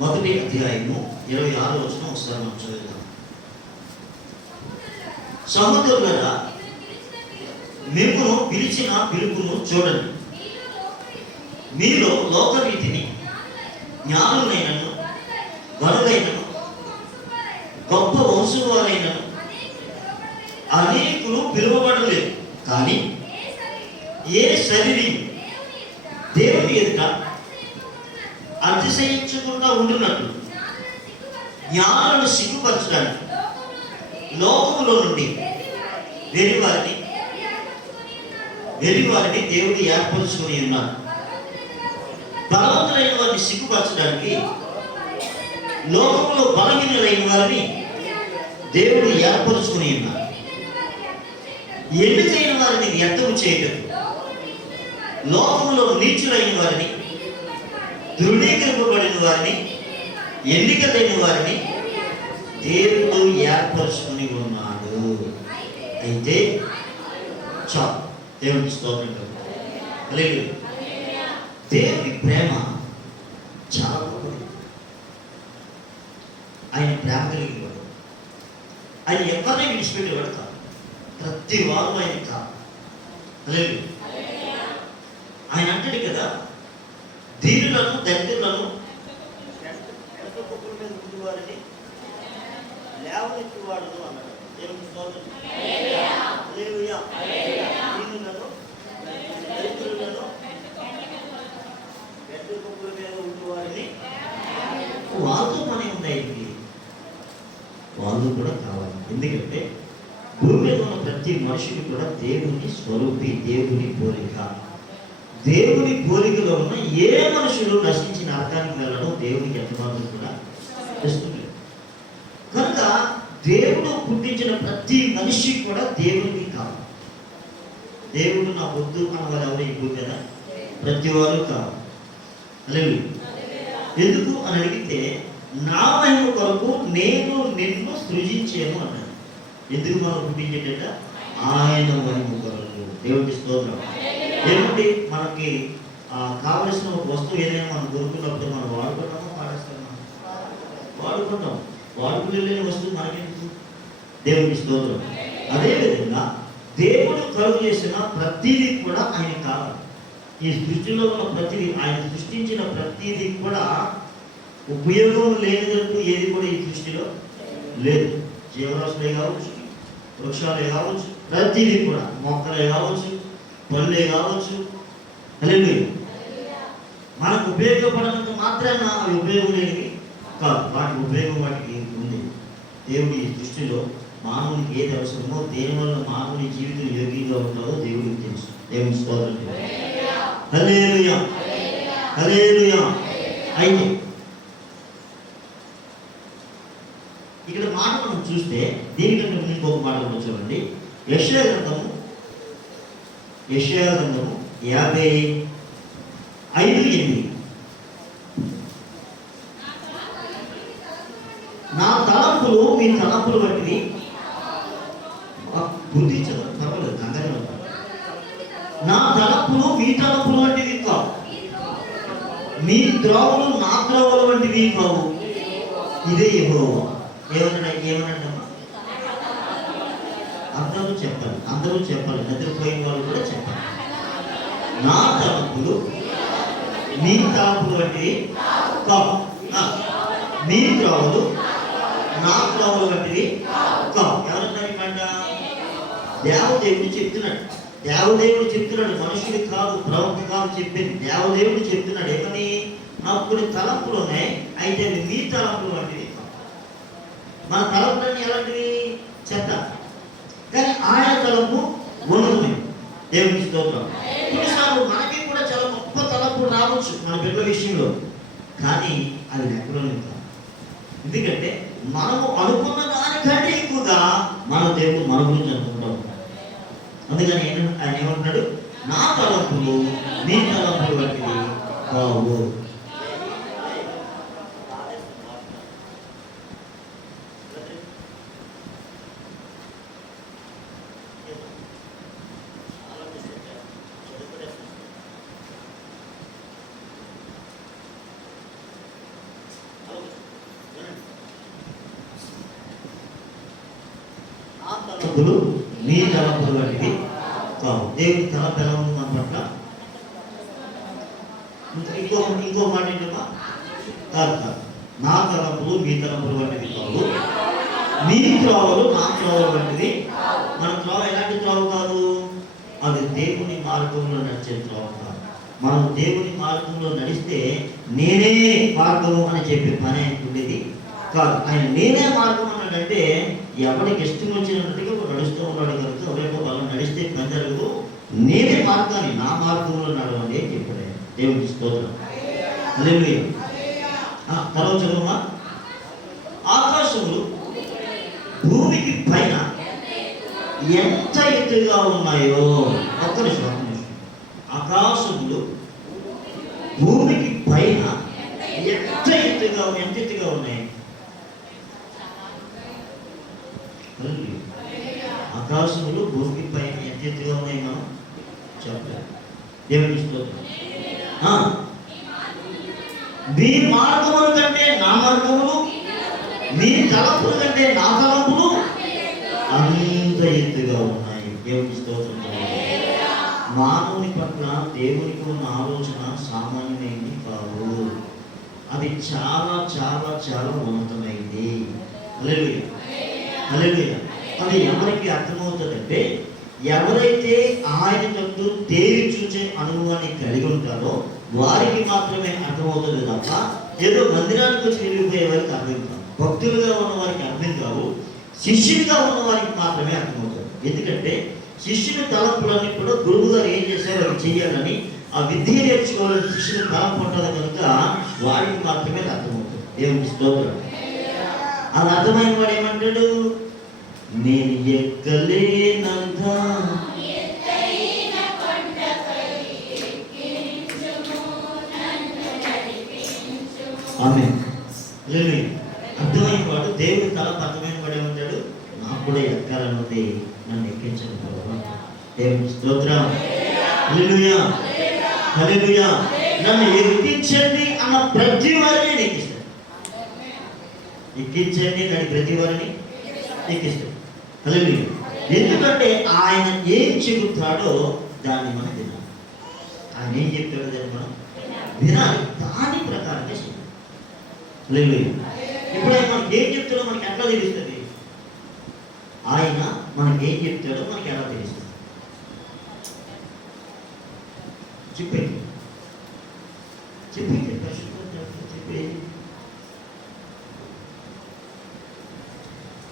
మొదటి అధ్యాయము 26వ వచనం ఒకసారి మనం చదువుదాం. సహోదరులారా, మిమ్మును పిలిచిన పిలుపును చూడండి. మీలో లోకరీతిని జ్ఞానులైనను గనులైనను గొప్ప వంశం వారైనను అనేకులు పిలువబడలేదు. కానీ ఏ శరీరం దేవుని ఎదుట అతిశయించకుండా ఉంటున్నట్లు జ్ఞానులను సిగ్గుపరచడానికి లోకములో నుండి వెరివారిని దేవుడు ఏర్పరుచుకుని ఉన్నారు. బలవంతులైన వారిని సిగ్గుపరచడానికి లోకంలో బలహీనులైన వారిని దేవుడు ఏర్పరుచుకుని ఉన్నారు. ఎన్నికైన వారిని వ్యర్థము చేయటం, లోకంలో నీచులైన వారిని, ధృవీకరింపబడిన వారిని, ఎన్నిక లేని వారిని దేవుడు ఏర్పరుచుకుని ఉన్నాడు. అయితే చాలు, దేవుడికి స్తోత్రం. హల్లెలూయా. దేవుని ప్రేమ చాలా గొప్పది. ఆయన ప్రేమ కలిగి వాడు. ఆయన ఎవరిని విడిచిపెట్టేవాడు కాదు. ప్రతి వారు ఆయన కాదు. హల్లెలూయా. ఆయన అంటాడు కదా, దీనులను దరిద్రులను వారిని లేవనెత్తువాడును అన్నాడు. దేవుని స్తోత్రం. హల్లెలూయా. దీనులను దరిద్రులను వెంట్రుకల మీద ఉంటువారిని, వాళ్ళతో పని ఉన్నాయి, వాళ్ళు కూడా కావాలి. ఎందుకంటే భూమి మీద ఉన్న ప్రతి మనిషికి కూడా దేవుని స్వరూపి, దేవుని పోలిక. దేవుని పోలికలో ఉన్న ఏ మనుషులు నశించి నరకానికి వెళ్ళడం దేవునికి ఎంతమాత్రం కూడా ఇష్టం లేదు. కనుక దేవుడు పుట్టించిన ప్రతి మనిషి కూడా దేవునికి కావాలి. దేవుడు నా వద్దు అన్నవారు ఎవరు ఇప్పుడు కదా, ప్రతి వారు కావాలి. హల్లెలూయా. ఎందుకు అని అడిగితే, నా మహిమ కొరకు నేను నిన్ను సృజించాను అన్నాడు. ఎందుకు మనం పుట్టించేట? ఆయన మహిమ కొరకు. దేవుడికి స్తోత్రం. ఏమంటే మనకి కావలసిన ఒక వస్తువు ఏదైనా మనం కొనుక్కున్నప్పుడు మనం వాడుకుంటామో పాడేస్తామా? వాడుకుంటాం. వాడుకునే వస్తువు మనకెందుకు? దేవుడికి స్తోత్రం. అదేవిధంగా దేవుడు కలుగు చేసిన ప్రతిదీ కూడా ఆయన కావాలి. ఈ సృష్టిలో ఉన్న ప్రతిదీ, ఆయన సృష్టించిన ప్రతిదీ కూడా ఉపయోగం లేదంటూ ఏది కూడా ఈ సృష్టిలో లేదు. జీవరాశులే కావచ్చు, వృక్షాలే కావచ్చు, ప్రతిదీ కూడా, మొక్కలే కావచ్చు, పనులే కావచ్చు. హల్లెలూయా. మనకు ఉపయోగపడనంత మాత్రాన అవి ఉపయోగం లేనివి కాదు. వాటి ఉపయోగం వాటికి ఉంది. దేవుడి ఈ దృష్టిలో మానవునికి ఏది అవసరమో, దేనివల్ల మానవుని జీవితం యోగ్యంగా ఉంటుందో దేవుడికి తెలుసు. దేవుని స్తోత్రం. హల్లెలూయా. హల్లెలూయా. అయితే ఇక్కడ మాట మనం చూస్తే, దీనికంటే ఇంకొక మాట మనం చూడండి. యెషయా గ్రంథము 55:8. నా తలంపులు మీ తలంపులు వంటివి, గుర్తించడం తప్పలేదు, కంగారు. నా తలంపులు మీ తలంపులు వంటివి కావు, మీ త్రోవలు నా త్రోవల వంటివి కావు. ఇదే యెహోవా. ఏమన్నాడమ్మా? అందరూ చెప్పాలి, నిద్రపోయిన వాళ్ళు కూడా చెప్పాలి. నా తలంపులు మీ తలంపులు వంటివి కావు, మీ త్రోవలు నా త్రోవలు వంటివి కావు. ఎవరన్నారు మాట? దేవదేవుడు చెప్తున్నాడు. మనుషుడు కాదు, ప్రవక్త కాదు చెప్పింది. దేవదేవుడు చెప్తున్నాడు. ఏమని? నాకు కొన్ని తలంపులు ఉన్నాయి, అయితే అవి మీ తలంపులు వంటివి. మన తలంపులన్నీ ఎలాంటివి? చెత్త. కానీ ఆయన తలంపు ఉన్నది. దేవుని స్తోత్రం. కొన్నిసార్లు మనకి కూడా చాలా గొప్ప తలంపులు రావచ్చు మన బిడ్డల విషయంలో, కానీ అది ఎక్కడో కాదు. ఎందుకంటే మనము అనుకున్న దానికంటే ఎక్కువగా మన దేవుడు మన గురించి అనుకుంటాం. అందుకని ఆయన ఏమంటున్నాడు? నా తలంపులు మీ తలంపులు వంటివి కావు. తలంపులు మీ తలంపులు వంటివి కావు. దేవుని తలంపు ఎలా ఉంది మన పట్ల? ఇంకో మాట ఏంటమ్మా? కాదు కాదు, నా తలంపులు మీ తలంపులు వంటివి కావు, మీ త్రోవలు నా త్రోవలు వంటివి. మన త్రోవ ఎలాంటి త్రోవ కాదు? అది దేవుని మార్గంలో నడిచే త్రోవ కాదు. మనం దేవుని మార్గంలో నడిస్తే నేనే మార్గము అని చెప్పే పని ఉండేది కాదు. ఆయన నేనే మార్గం అన్నాడంటే ఎవరికి ఇష్టం వచ్చినట్టుగా నడుస్తూ ఉన్నాడు కనుక ఎవరైనా వాళ్ళు నడిస్తే పని జరగదు. నేనే మార్గాన్ని, నా మార్గంలో నడవండి అని చెప్పాడు ఆయన. దేవునికి స్తోత్రం. హల్లెలూయా. తర్వాత చదువుమా. ఆకాశములు భూమికి పైన ఎంత ఎత్తుగా ఉన్నాయో. ఒక్క నిమిషం. ఆకాశములు భూమికి పైన ఎంత ఎత్తుగా ఉన్నాయి. ఆకాశములు భూమికి పైన ఎంత ఎత్తుగా ఉన్నాయి మనం చెప్పలేదు. దేవునికి స్తోత్రం. మీ మార్గముల కంటే నా మార్గములు, మీ తలంపుల కంటే నా తలంపులు అంత ఎత్తుగా ఉన్నాయి. దేవునికి స్తోత్రం. మానవుని పట్ల దేవునికి ఉన్న ఆలోచన సామాన్యమైనది కాదు. అది చాలా చాలా చాలా ఉన్నతమైంది. హల్లెలూయా, హల్లెలూయా. అది ఎవరికి అర్థమవుతుందంటే ఎవరైతే ఆయన తట్టు తేరి చూసే అనుభవాన్ని కలిగి ఉంటారో వారికి మాత్రమే అర్థమవుతుంది తప్ప ఏదో మందిరానికి వచ్చి వెళ్ళిపోయే వారికి అర్థం కాదు. భక్తులుగా ఉన్న వారికి అర్థం కావు. శిష్యులుగా ఉన్న వారికి మాత్రమే అర్థమవుతుంది. ఎందుకంటే శిష్యుని తలంపులన్నీ కూడా గురువు గారు ఏం చేశారో అవి చెయ్యాలని, ఆ విద్య నేర్చుకోవాలని శిష్యుని తలంపు ఉంటుంది కనుక వారికి మాత్రమే అర్థమవుతుంది. దేవునికి స్తోత్రం. అది అర్థమైన వాడు ఏమంటాడు? నేను ఎక్కలేనంత ఆమేన్. అర్థమైన వాడు, దేవుని తలంపు అర్థమైన వాడు ఏమంటాడు? నాకు కూడా ఎక్కాలన్నది, నన్ను ఎక్కించండి ప్రభువా. దేవునికి స్తోత్రం. హల్లెలూయా, హల్లెలూయా. నన్ను ఎక్కించండి అన్న ప్రతి వారిని నేను ఎక్కిస్తాను. ఎక్కించండి నన్ను ప్రతి వారిని ఎక్కిస్తాను. హల్లెలూయా. ఎందుకంటే ఆయన ఏం చెబుతాడో దాన్ని మనం వినాలి. ఆయన ఏం చెప్తాడో దాన్ని మనం వినాలి, దాని ప్రకారంగా చేయాలి. హల్లెలూయా. ఇప్పుడు ఆయన మనకి ఏం చెప్తాడో మనకి ఎట్లా తెలుస్తుంది? ఆయన మనకి ఏం చెప్తాడో మనకి ఎలా తెలుస్తుంది? చెప్పేది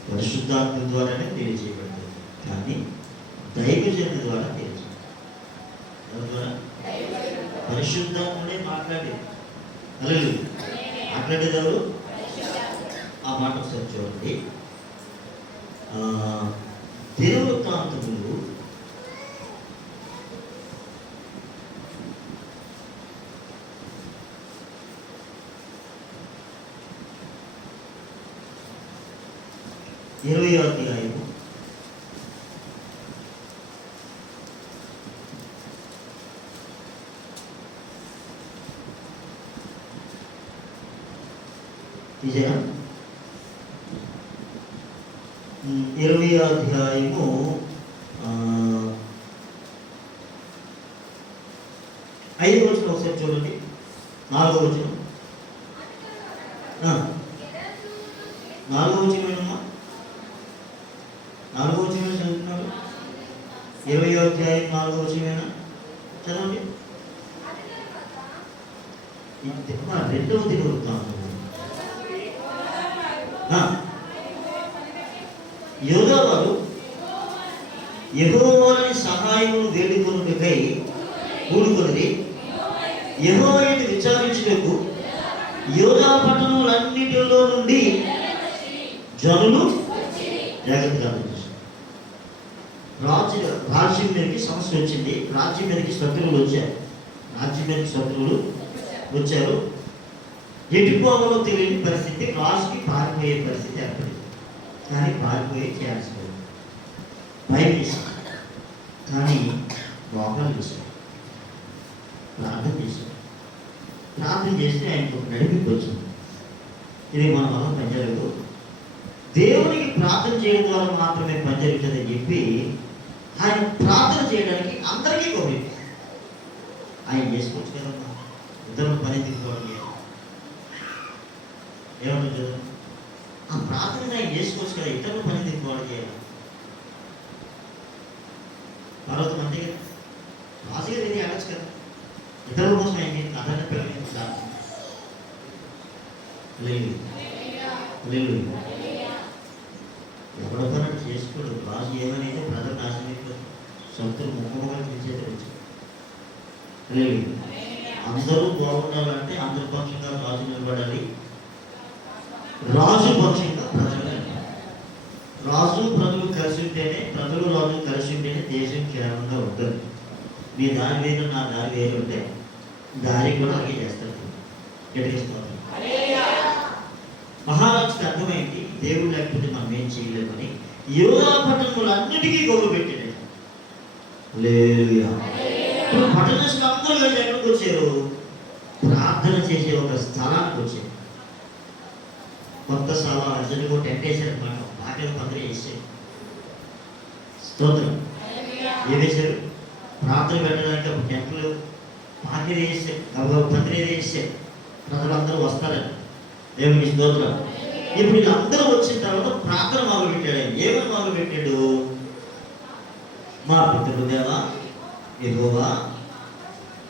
పరిశుద్ధాత్మ ద్వారానే తెలియజేయబడుతుంది, కానీ దైవజనుల ద్వారా తెలియజేయబడుతుంది. ఎవరి ద్వారా? పరిశుద్ధాత్ముడే మాట్లాడేది. హల్లెలూయా. మాట్లాడేది ఎవరు? ఆ మాట ఒకసారి చూడండి. దినవృత్తాంతములు 20వ అధ్యాయము 20వ అధ్యాయము 5వ వచనం ఒకసారి చూడండి. 4వ వచనం 4వ వచనమేనమ్మా. 4వ వచనం చదువుతున్నారు. 20వ అధ్యాయం 4వ వచనమేనా? చదవండి. రెండవ దినవృత్తాంతం. యోధావారు యెహోవాని సహాయమును వేడుకొనుటకై కూడుకొనిది. యెహోవాను విచారించుటకు యోధా పట్టణములన్నిటిలో నుండి జనులు జాగ్రత్తగా రాజ్యం మీదకి సమస్య వచ్చింది. రాజ్యం మీదకి శత్రువులు వచ్చారు. రాజ్యం మీదకి శత్రువులు వచ్చారు. ఎటుపోవాలో తెలియని పరిస్థితి, రాజుకి పారిపోయే పరిస్థితి ఏర్పడింది. కానీ పారిపోయే ఛాన్స్ లేదు. భయం చేశారు, కానీ మోకాలు చేశారు, ప్రార్థన చేశారు. ప్రార్థన చేస్తే ఆయనకు ఒక నడిపింపు వచ్చింది. ఇది మన వల్ల పనిచేయలేదు, దేవునికి ప్రార్థన చేయడం ద్వారా మాత్రమే పని జరుగుతుందని చెప్పి ఆయన ప్రార్థన చేయడానికి అందరికీ కోరిక. ఆయన చేసుకోవచ్చు కదమ్మా, ఇద్దరు పని తీసుకోవడం ఏమంటుంది కదా, ఆ ప్రార్థన ఆయన చేసుకోవచ్చు కదా, ఇతరులు పని తీసుకోవడం చేయాలి. పర్వతం అంతే కదా, రాజుగా ఇది ఆడచ్చు కదా, ఇతరుల కోసం ఆయన అదన పిల్లలు లేదు లేదు ఎవడొకనట్టు చేసుకోడు. రాజు ఏమనైతే ప్రజలు నాశనం అయిపోతుంది, సొంతలు ముఖముగా పిలిచేది లేదు. అందరూ బాగుండాలంటే అందరి పక్షంగా రాజు నిలబడాలి, రాజు పక్షంగా ప్రజలు నిలబడాలి. రాజు ప్రజలు కలిసి ఉంటేనే, ప్రజలు రాజు కలిసి ఉంటేనే దేశం క్షేమంగా ఉంటుంది. మీ దారి వేరు నా దారి వేరు ఉంటే దారి కూడా అలాగే చేస్తారు. ఎదిగిస్తారు. మహారాజుకి అర్థమైంది దేవుడు లేకపోతే మనం ఏం చేయలేమని. యోధా పట్టణములు అన్నిటికీ గౌరవ పెట్టాడు. ఇప్పుడు పట్టణస్తులు అందరూ వెళ్ళి ఎక్కడికి వచ్చారు? ప్రార్థన చేసే ఒక స్థలానికి వచ్చారు. కొత్త సభ అర్జునుడు టెంట్ వేసారు అనమాట, పాటలు పందిరి వేసారు. స్తోత్రం. ఏం వేశారు? ప్రార్థన పెట్టడానికి ఒక టెంట్లు పాటలు వేసారు, పందిరి వేసారు. ప్రజలందరూ వస్తారని. దేవునికి స్తోత్రం. ఇప్పుడు వీళ్ళందరూ వచ్చిన తర్వాత ప్రార్థన మొదలు పెట్టాడు. ఏమని మొదలు పెట్టాడు? మా పితృ దేవా యెహోవా,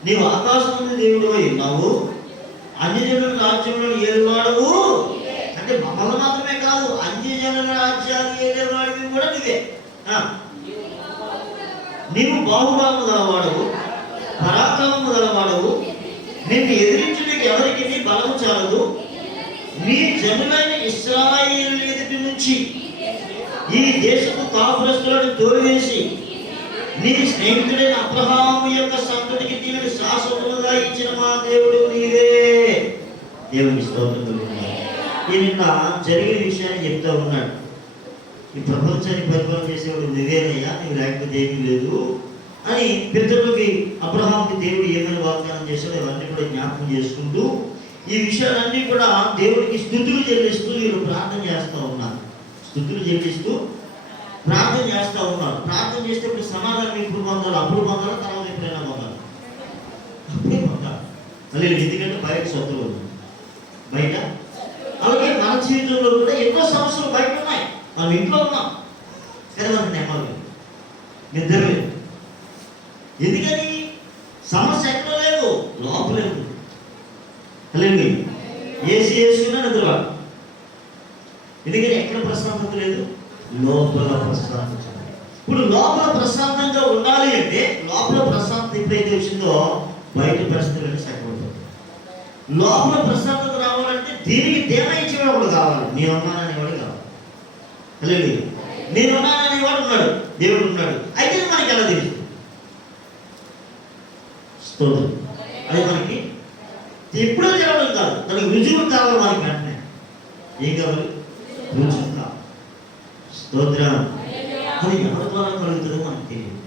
నీవు ఆకాశముందు దేవుడు ఉన్నావు, అన్ని జనుల రాజ్యంలో ఏలువాడవు. అంటే మమ్మల్ని మాత్రమే కాదు, అన్ని జనుల రాజ్యాలు ఏలేవాడివి కూడా నువ్వే. నీవు బాహుబలము గలవాడవు, పరాక్రమము గలవాడవు, నిన్ను ఎదిరించుటకు ఎవరికి నీ బలము చాలదు. నీ జనులైన ఇశ్రాయేలు ఎదుటి నుంచి ఈ దేశపు కాపురస్తులను తోలివేసి నీ స్నేహితుడైన అబ్రహాము యొక్క సంతతికి దీనిని శాశ్వతముగా ఇచ్చిన మా దేవుడు నీవే. దేవుని స్తోత్రం. ఈయన జరిగిన విషయాన్ని చెప్తా ఉన్నాడు. ఈ ప్రపంచాన్ని పరిపాలన చేసేవాడు నువ్వేనయ్యా, నీవు లేకపోతే ఏమీ లేదు అని పితరులకి అబ్రహాంకి దేవుడు ఏమైనా వాగ్దానం చేశాడో అవన్నీ కూడా జ్ఞాపకం చేసుకుంటూ ఈ విషయాలన్నీ కూడా దేవుడికి స్తుతులు చెల్లిస్తూ వీళ్ళు ప్రార్థన చేస్తూ ఉన్నారు. స్తుతులు చెల్లిస్తూ ప్రార్థన చేస్తూ ఉన్నారు. ప్రార్థన చేస్తే ఇప్పుడు సమాధానం ఇప్పుడు పొందాలి, అప్పుడు పొందాలి, తర్వాత ఎప్పుడైనా పొందాలి, అప్పుడే పొందాలి. మళ్ళీ ఎందుకంటే బయట శత్రువు బయట. అలాగే మన జీవితంలో కూడా ఎన్నో సమస్యలు బయట ఉన్నాయి, మనం ఇంట్లో ఉన్నాం కానీ మనకు నెమ్మది నిద్రలేదు. ఎందుకని? సమస్య ఎక్కడ లేదు, లోపలేదు. లేదు, ఏసీ వేసుకున్నా నిద్ర. ఎందుకని? ఎక్కడ ప్రశాంతత లేదు, లోపల ప్రశాంతత. ఇప్పుడు లోపల ప్రశాంతంగా ఉండాలి అంటే, లోపల ప్రశాంతత ఎప్పుడైతే వచ్చిందో బయట పరిస్థితులన్నీ సరిపడుతుంది. లోపల ప్రశాంతత రావాలంటే దీనికి దేన ఇచ్చేవాడు కావాలి, నేనున్నాననేవాడు కావాలి. లేదు, నేనున్నాననేవాడు ఉన్నాడు, దేవుడు ఉన్నాడు. అయితే మనకి ఎలా తెలుసు? స్తోత్రం. అది మనకి ఎప్పుడో జరగడం కాదు, దానికి రుజువు కావాలి. మనకి వెంటనే ఏం కావాలి? రుజువు కావాలి. స్తోత్రం. అది ఎవరి ద్వారా కలుగుతుందో మనకు తెలియదు.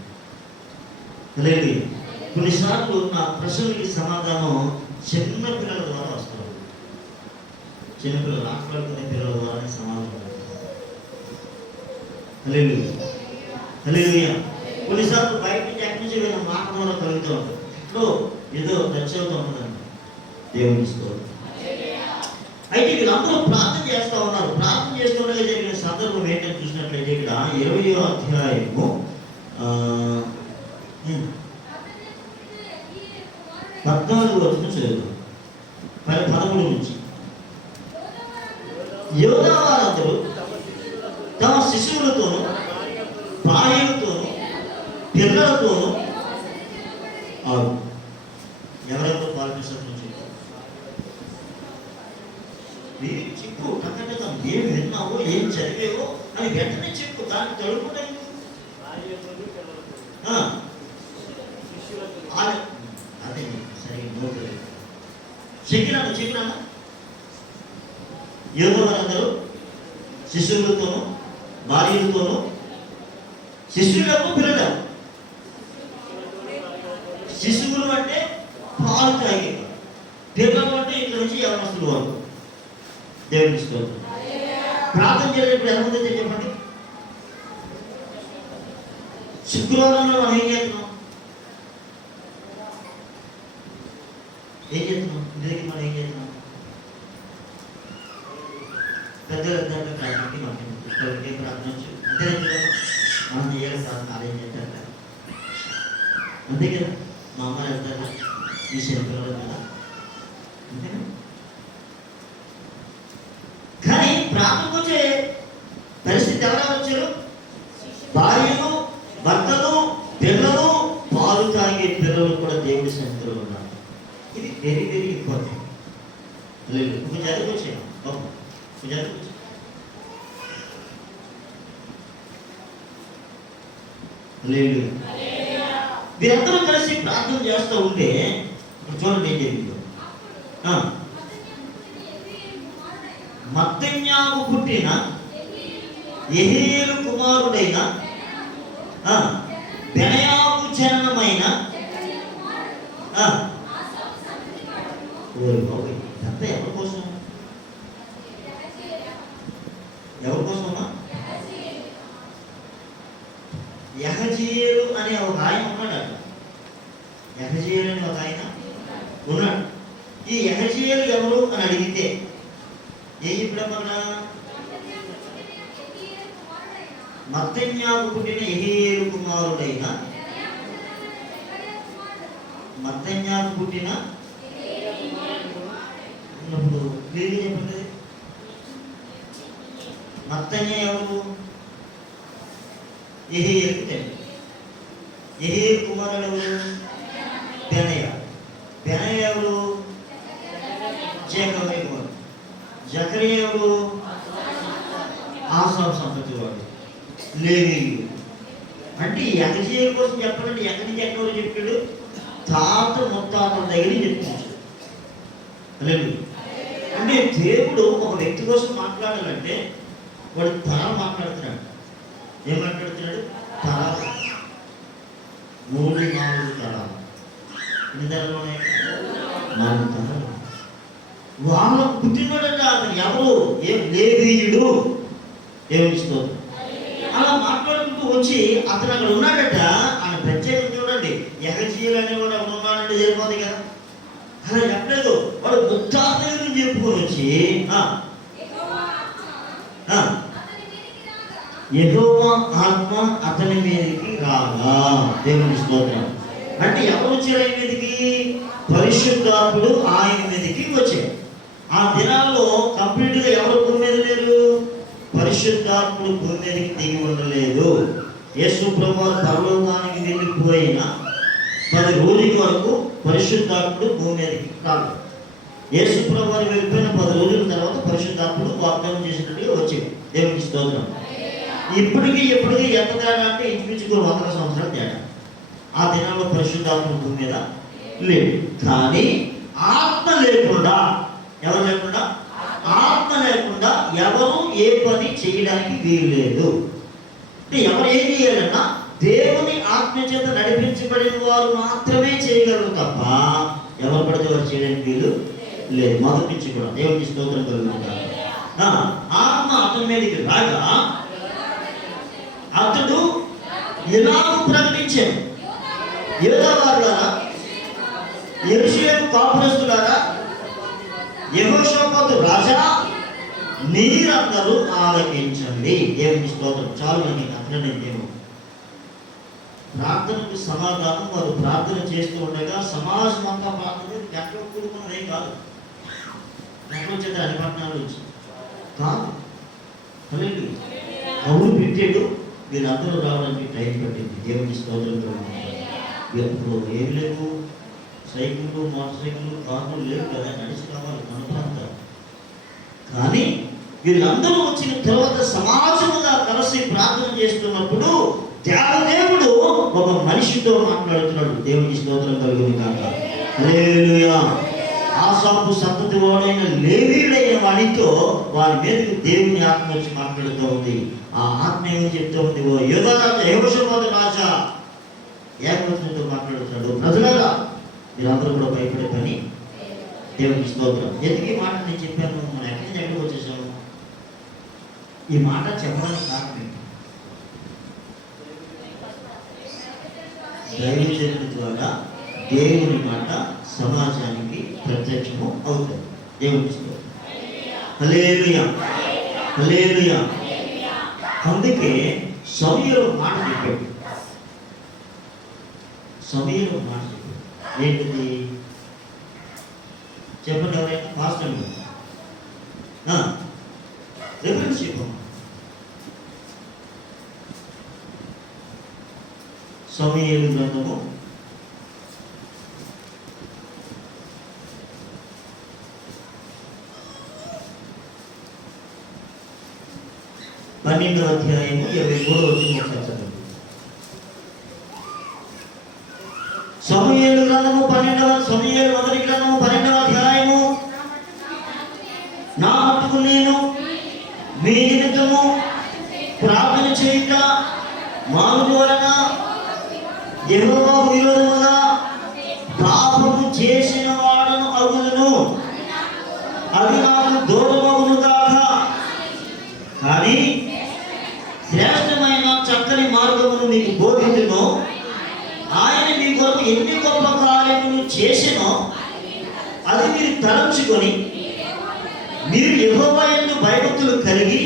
లేదు, కొన్నిసార్లు నా ప్రశ్నలకి సమాధానం చిన్న పిల్లల ద్వారా వస్తారు. చిన్నపిల్లలు ఆటలాడుకునే పిల్లల ద్వారానే సమాధానం. లేదు లేదు, కొన్నిసార్లు బయట నుంచి ఎక్కడి నుంచి వీళ్ళ మాట ద్వారా కలుగుతూ ఉంటుంది. ఇప్పుడు ఏదో టచ్ అవుతూ ఉంటుందండి. దేవుని స్తోత్రం. అయితే వీళ్ళందరూ ప్రార్థన చేస్తూ ఉన్నారు. ప్రార్థన చేస్తుండగా జరిగిన సందర్భం ఏంటని చూసినట్లయితే ఇక్కడ 20వ అధ్యాయము 14 వరకు చదువుతాం. 13 నుంచి. యోధా వారందరూ తమ శిశువులతోనూ భార్యలతోనూ పిల్లలతోనూ ఎవరెవరు పాల్గొన్నారు చెప్పు. టక్కగా ఏం విన్నావో, ఏం చదివేవో అని వెంటనే చెప్పు. దాన్ని తడుపుకుంటే అదే సరే చెప్పినా యోధా వారందరూ శిశువులతోనూ భార్యలతోనూ, శిశువులకు పిల్లలు. శిశువులు అంటే పాలు తాగే, పిల్లలు అంటే ఇక్కడ నుంచి యవనస్తులు వరకు. దేవుని స్తోత్రం. ప్రార్థన చేసేటప్పుడు ఎలా ఉందో చెప్పండి. శుక్రవారంలో మనం ఏం చేస్తున్నాం? ఇంటికి మనం ఏం చేస్తున్నాం? పెద్దలందరూ ప్రార్థనకి మనకి ప్రార్థన అంతే మనం చేయాలి ప్రార్థన అదేం చేస్తారు అంతే కదా. మా అమ్మ వెళ్తారు ఈ శనిపిల్లలు కదా అంతేనా. కానీ ప్రార్థనకు వచ్చే పరిస్థితి ఎవరైనా వచ్చారు? భార్యలు, భర్తలు, పిల్లలు, పాలు తాగే పిల్లలు కూడా దేవుడి సన్నిధిలో ఉన్నారు. ఇది వెరీ వెరీ ఇంపార్టెంట్. లేదు ఒక జాతికి వచ్చాను బాబు, ఒక జాతికి వచ్చాను. లేదు వీరందరూ కలిసి ప్రార్థన చేస్తూ ఉంటే చూడండి ఏం జరిగిందో. మత్తన్యాకు పుట్టిన యెహీయేలు కుమారుడైన బెనయాకు జననమైన అంతా ఎవరి కోసం? ఎవరి కోసమా? యెహజీయేలు అనే ఒక ఆయన ఉన్నాడు. యెహజీయేలు అనే ఒక ఆయన ఉన్నాడు. ఈ యెహజీయేలు ఎవరు అని అడిగితే ఏం చెప్పామన్నా? మత్తన్యాకు పుట్టిన యెహీయేలు కుమారుడైన మత్తన్యాకు పుట్టిన ఉన్నప్పుడు వీళ్ళు చెప్పండి. మత్తన్య ఎవరు? యెహీయేలుకి తండ్రి. యెహీయేలు కుమారుడు ఎవరు? బెనయ. బెనయ ఎవరు? జకర్యా కుమారుడు. జకర్యా ఎవరు? ఆసాపు సంతతి వాడు. లేవీయుడు. అంటే యెహజీయేలు కోసం చెప్పాలంటే ఎక్కడి నుంచి ఎక్కడో చెప్పాడు? తాత ముత్తాతల దగ్గర చెప్తున్నాడు. అంటే దేవుడు ఒక వ్యక్తి కోసం మాట్లాడాలంటే వాడు తరాలు మాట్లాడుతున్నాడు. ఏం మాట్లాడుతున్నాడు? తరాలు. 3-4 తరాలు. ఎన్ని తరాలు ఉన్నాయి? 4 తరాలు. వాళ్ళ పుట్టినోడంటే అతను ఎవరు? ఏం లేవీయుడు. ఏమిస్తోంది అలా మాట్లాడుకుంటూ వచ్చి అతను అక్కడ ఉన్నాడట. ఆయన ప్రత్యేకత చూడండి. యెహజీయేలు అనేవాడు అక్కడ ఉన్నాడంటే జరిపోతుంది కదా. అలా చెప్పలేదు. వాడు ముత్తాత దగ్గర చెప్పుకొని వచ్చి యెహోవా ఆత్మ అతని మీదకి రాగా. దేవుని స్తోత్రం. అంటే ఎవరు వచ్చారు ఆయన మీదకి? పరిశుద్ధాత్ముడు ఆయన మీదకి వచ్చారు. ఆ దినాల్లో కంప్లీట్ గా ఎవరు భూమి మీద లేరు? పరిశుద్ధాత్ముడు భూమి మీదకి దిగి ఉండలేదు. యేసు ప్రభువు పరలోకానికి వెళ్ళిపోయిన 10 రోజుల వరకు పరిశుద్ధాత్ముడు భూమి మీదకి రాలేదు. యేసు ప్రభువు వెళ్ళిపోయిన 10 రోజుల తర్వాత పరిశుద్ధాత్ముడు వాగ్దానం చేసినట్టుగా వచ్చాడు. దేవునికి స్తోత్రం. ఇప్పటికీ ఎంత తేడా అంటే ఇంచుమించు 100 సంవత్సరాలు తేడా. ఆ దినాల్లో పరిశుద్ధాత్ముడు భూమి మీద లేదు. కానీ ఆత్మ లేకుండా, ఎవరు లేకుండా? ఆత్మ లేకుండా ఎవరు ఏ పని చేయడానికి వీలు లేదు. అంటే ఎవరు ఏం చేయాలన్నా దేవుని ఆత్మ చేత నడిపించబడిన వారు మాత్రమే చేయగలరు తప్ప ఎవరు పడితే వారు చేయడానికి వీలు లేదు. మొదటి నుంచి కూడా దేవునికి స్తోత్రం కలుగుతుంది. ఆత్మ అతని మీదకి రాగా అతడు ఎలాగూ ప్రకటించాడు. యూదావారులారా, యెరూషలేము కాపురస్తులారా, యెహోషాపాతు రాజా, మీరందరూ ఆలకించండి. దేవుని స్తోత్రం. చాలు అని అట్లనే దేవుడు ప్రార్థనకు సమాధానం. వారు ప్రార్థన చేస్తూ ఉండగా సమాజం అంతా ప్రార్థన ఎక్కడ కూడుకున్నదేం కాదు. ఎక్కడ వచ్చేది? అన్ని పట్టణాల నుంచి కాదు. కౌలు పెట్టాడు. వీళ్ళందరూ రావడానికి టైం పట్టింది. దేవుని స్తోత్రం. ఎప్పుడు ఏం లేవు, సైకిళ్ళు, మోటార్ సైకిళ్ళు, కార్లు లేవు కదా, నడిచి కావాలి మన ప్రాంతాలు. కానీ వీళ్ళందరూ వచ్చిన తర్వాత సమాజముగా కలిసి ప్రార్థన చేస్తున్నప్పుడు దేవదేవుడు ఒక మనిషితో మాట్లాడుతున్నాడు. దేవుని స్తోత్రం కలుగును కాక. హల్లెలూయా. ఆసాపు సంతతి వాడైన లేవీయుడైన వాడితో వారి మీదకి దేవుని ఆత్మ వచ్చి మాట్లాడుతూ ఉంది. ఆ ఆత్మ ఏమని చెప్తూ ఉంది? ఓ యోధారాజా, యెహోషాపాతు రాజా, ఏకవచనంతో మాట్లాడుతున్నాడు. ప్రజలారా, మీరందరూ కూడా భయపడే పని. దేవుని స్తోత్రం. ఎందుకు ఈ మాట నేను చెప్పాను? మనం ఎక్కడికి వచ్చేసాము? ఈ మాట చెప్పడానికి కారణం ఏంటి? దైవజనుల ద్వారా దేవుని మాట సమాజానికి ప్రత్యక్షము అవుతుంది. దేవుని స్తోత్రం. హల్లెలూయా, హల్లెలూయా. అందుకే సమయంలో మాట చెప్పాడు. సమయంలో మాట చెప్పాడు. ఏంటిది చెప్పండి ఎవరైనా పాస్టర్ రిఫరెన్స్ చెప్పమ్మా. సమూయేలు గ్రంథము 12వ అధ్యాయము 23వ వచనం చదవండి. సమూయేలు గ్రంథము సమూయేలు మొదటి గ్రంథము 12వ అధ్యాయము. నా మట్టుకు నేను మీ నిమిత్తము ప్రార్థన చేయుట మాను వలన యెహోవాకు విరోధముగా పాపము చేసిన వాడను అగుదును, అది నాకు దూరమగును గాక. కానీ శ్రేష్టమైన చక్కని మార్గమును మీకు బోధించును. ఆయన మీ కొరకు ఎన్ని గొప్ప కార్యములు చేసినో అది మీరు తలంచుకొని మీరు యెహోవా యందు భయభక్తులు కలిగి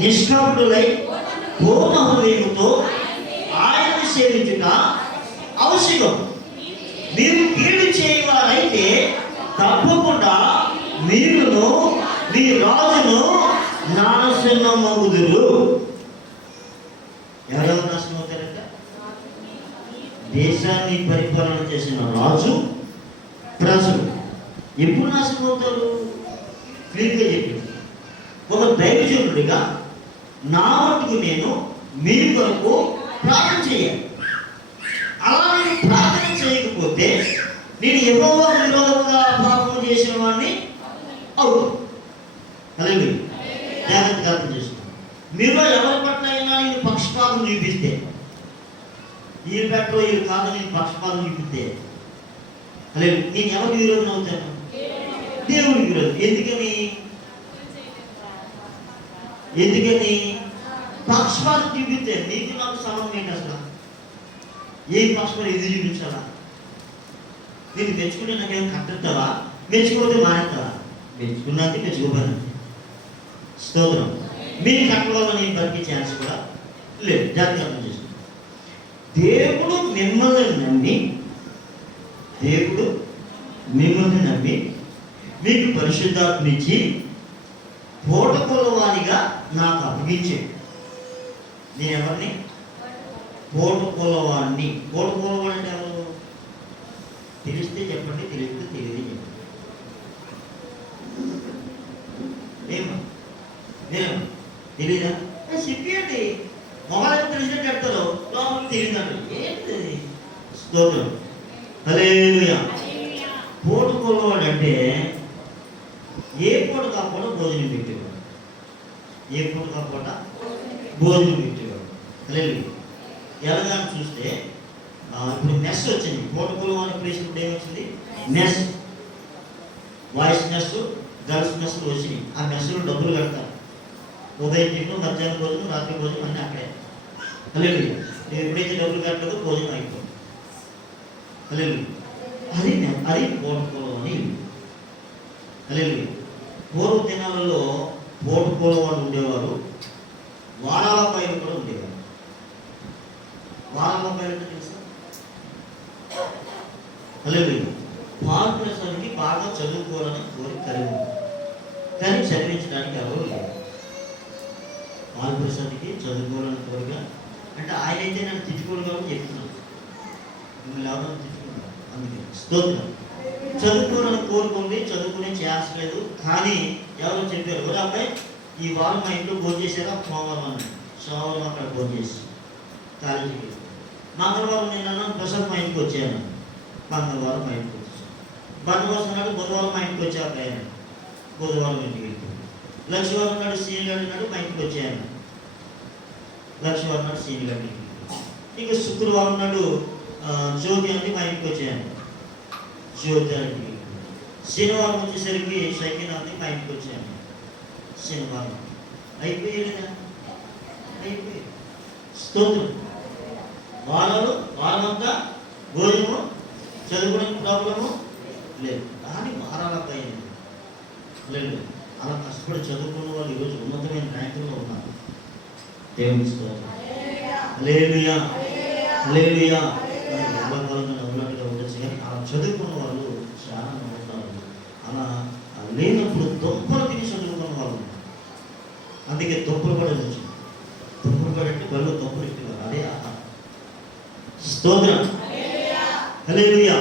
నిష్కపటులై పూర్ణ హృదయముతో ఆయనను సేవించుట అవశ్యకం. మీరు కీడు చేయవారైతే తప్పకుండా మీరును మీ రాజును నాశనమగుదురు. ఎవరెవరు నాశనం అవుతారంట? దేశాన్ని పరిపాలన చేసిన రాజు, ప్రజలు. ఎప్పుడు నాశనం అవుతారు? క్లియర్గా చెప్పింది. ఒక దైవజనుడిగా నా మట్టుకు నేను మీ కొరకు ప్రార్థన చేయాలి. అలా నేను ప్రార్థన చేయకపోతే నేను యెహోవా విరోధంగా పాపం చేసిన వాడిని అవును. అలాగే జాగ్రత్తగా అర్థం చేసుకోండి. మీరు ఎవరి పట్ల అయినా నేను పక్షపాతం చూపిస్తే, వీళ్ళు పెట్టో వీళ్ళు కాదు నేను పక్షపాతం చూపిస్తే అలాగే నేను ఎవరికి విరోధం అవుతాను? దేవుడికి విరోధం. ఎందుకని పక్షపాతం చూపిస్తే నీకు నాకు సంబంధం ఏంటి? అసలు ఏం పక్షపాతం ఇది చూపించాలా? నేను మెచ్చుకుంటే నాకేం కట్టెత్తావా? మెచ్చుకోతే మానేస్తావా? మెచ్చుకున్నాకే మెచ్చుకోవాలి. స్తోత్రం. మీ కట్టడంలో నేను బతికే ఛాన్స్ కూడా లేదు. జాగ్రత్తగా అర్థం చేసుకోండి. దేవుడు మిమ్మల్ని నమ్మి మీకు పరిశుద్ధాత్మనిచ్చి పూటకొలవానిగా నాకు అప్పగించాడు. నేను ఎవరిని? పూటకొలవాడిని. పూటకొలవాడు అంటే ఎవరు? తెలిస్తే చెప్పండి, తెలియదు తెలియదు చెప్పండి. ఏమో తెలీదా? చెప్పండి. మొహాలకు తెలిసినట్టు చెప్తారు, లోపలికి తెలియదండి. ఏంటి? స్తోత్రం. హల్లెలూయా. పూటకొలవాడు అంటే ఏ పూట కాకుండా భోజనం పెట్టేవాడు. ఏ పూట కాకుండా భోజనం పెట్టేవాడు. హల్లెలూయా. ఎలాగా చూస్తే ఇప్పుడు మెస్ వచ్చింది. పూటకొలవ అనే ప్లేస్ ఇప్పుడు ఏమొచ్చింది? Mess. Voice mess, girls mess వచ్చినాయి. ఆ మెస్లో డబ్బులు కడతారు. ఉదయం టిఫిన్, మధ్యాహ్నం భోజనం, రాత్రి భోజనం అన్నీ అక్కడే. హల్లెలూయా. నేను ఎప్పుడైతే డబ్బులు కట్టలేదో భోజనం అయిపోతుంది. హల్లెలూయా. అది పూటకొలవ అని. హల్లెలూయా. పూర్వ దినాలలో పూటకొలవ వాళ్ళు ఉండేవారు. వారాల పైన కూడా ఉండేవారు. వారాల పైన తెలుసా? హల్లెలూయా. పాల్ప్రసానికి బాగా చదువుకోవాలని కోరిక కలిగి ఉంది, కానీ చదివించడానికి ఎవరు లేదు. పాల్ప్రసాద్కి చదువుకోవాలని కోరిక అంటే ఆయన అయితే నన్ను తిట్టుకోడు కాబట్టి చెప్తున్నాను. మిమ్మల్ని ఎవరైనా తిట్టుకున్నారు అందుకే. స్తోత్రం. చదువుకోవాలని కోరుకోండి, చదువుకునే ఛాన్స్ లేదు. కానీ ఎవరో చెప్పారు, ఎవరు అబ్బాయి ఈ వారం మా ఇంట్లో భోజనం చేశారా? సోమవారం అన్నాడు. సోమవారం అక్కడ భోజనం చేసి కాలేజీకి. మంగళవారం నేను ప్రసాద్ మా ఇంటికి వచ్చాను. మంగళవారం మా ఇంటికి వచ్చాను. బుధవారం నాడు బుధవారం మా ఇంటికి వచ్చాక ఆయన బుధవారం ఇంటికి వెళ్తాను. లక్షవారం నాడు సీనియర్ నాడు మా ఇంటికి వచ్చాను. లక్షవారం నాడు సీనియర్ ఇంటికి. ఇంకా శుక్రవారం నాడు జ్యోతి అంటే మా ఇంటికి వచ్చాను. జ్యోతి ఇంటికి. శనివారం వచ్చేసరికి షకీనా అంటే మా ఇంటికి వచ్చాను. శనివారం అయిపోయాడు. అయిపోయి స్తోత్రం. వారమంతా భోజనము చదువుకోవడానికి ప్రాబ్లము లేదు, కానీ వారాలపై లేదు. అలా కష్టపడి చదువుకున్న వాళ్ళు ఈరోజు ఉన్నతమైన ర్యాంకుల్లో ఉన్నారు. దేవుని స్తోత్రం. హల్లెలూయా, హల్లెలూయా. ఎండాకాలంగా నవ్వులాటగా ఉండొచ్చు, కానీ అలా చదువుకున్న వాళ్ళు చాలా మంది ఉన్నారు. అలా లేనప్పుడు దుంపలు తిని చదువుకున్న వాళ్ళు. అందుకే దుంపలు పడేది వచ్చింది. దుంపలు పడంటే బరువు దుంపలు ఎక్కేవారు. అదే ఆహారం. స్తోత్రం. హల్లెలూయా.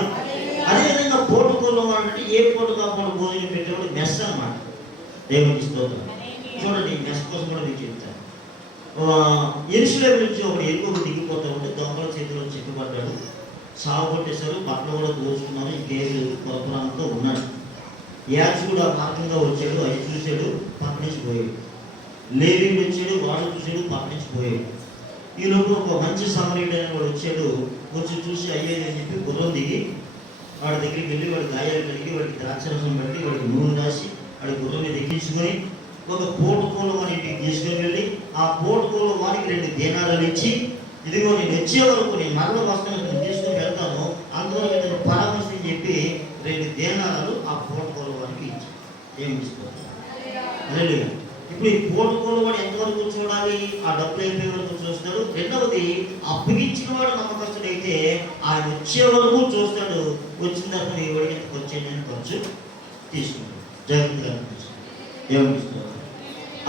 అదేవిధంగా పోటుకోలు అంటే ఏ పోటు కాకుండా భోజనం పెట్టేవాడు మెస్ అన్నమాట. దేవునికి స్తోత్రం. చూడండి, మెస్ కోసం కూడా మీకు చెప్తాను. యెరూషలేము నుంచి ఒక ఎలుగు దిగిపోతూ ఉంటే దొంగల చేతిలో చిక్కుపడ్డాడు. సాగు కొట్టేశారు, బట్టలు కూడా దోచుకున్నారు. ఇంకేది కొరపురాంతో ఉన్నాడు. యాజకుడు ఆ మార్గంగా వచ్చాడు, అది చూశాడు, పక్క నుంచి పోయాడు. లేవీయుడు వచ్చాడు, వాడు చూశాడు, పక్క నుంచి పోయాడు. ఈలోపు ఒక మంచి సమరీయుడు అని వాడు వచ్చాడు. వచ్చి చూసి అయ్యేది అని చెప్పి గుర్రం దిగి వాడి దగ్గరికి వెళ్ళి వాడి గాయాలు కలిగి వాడికి ద్రాక్షరసం బట్టి వాడికి నూనె రాసి వాడి గుర్రం మీద ఎక్కించుకొని ఒక పోటుకోలు వాడి ఇంటికి తీసుకొని వెళ్ళి ఆ పోటుకోలు వాడికి 2 దీనారాలు ఇచ్చి, ఇదిగో నేను వచ్చే వరకు నేను మరల వస్తాను తీసుకొని వెళ్తాను, అంతవరకు నేను పరామర్శని చెప్పి 2 దీనారాలు ఆ పోటుకోలు వాడికి ఇచ్చి ఏమి తీసుకోవాలి. ఇప్పుడు ఈ పోటుకోలు వాడు ఎంతవరకు చూడాలి? ఆ డబ్బులు అయిపోయే వరకు చూస్తాడు. రెండవది, అప్పగించిన వాడు నమ్మకస్తుడైతే ఆయన వచ్చే వరకు చూస్తాడు. వచ్చిన తర్వాత ఈ వాడికి ఎంత వచ్చేది ఖర్చు తీసుకుంటాడు, జాగ్రత్తగా ఏమనిపిస్తుంది.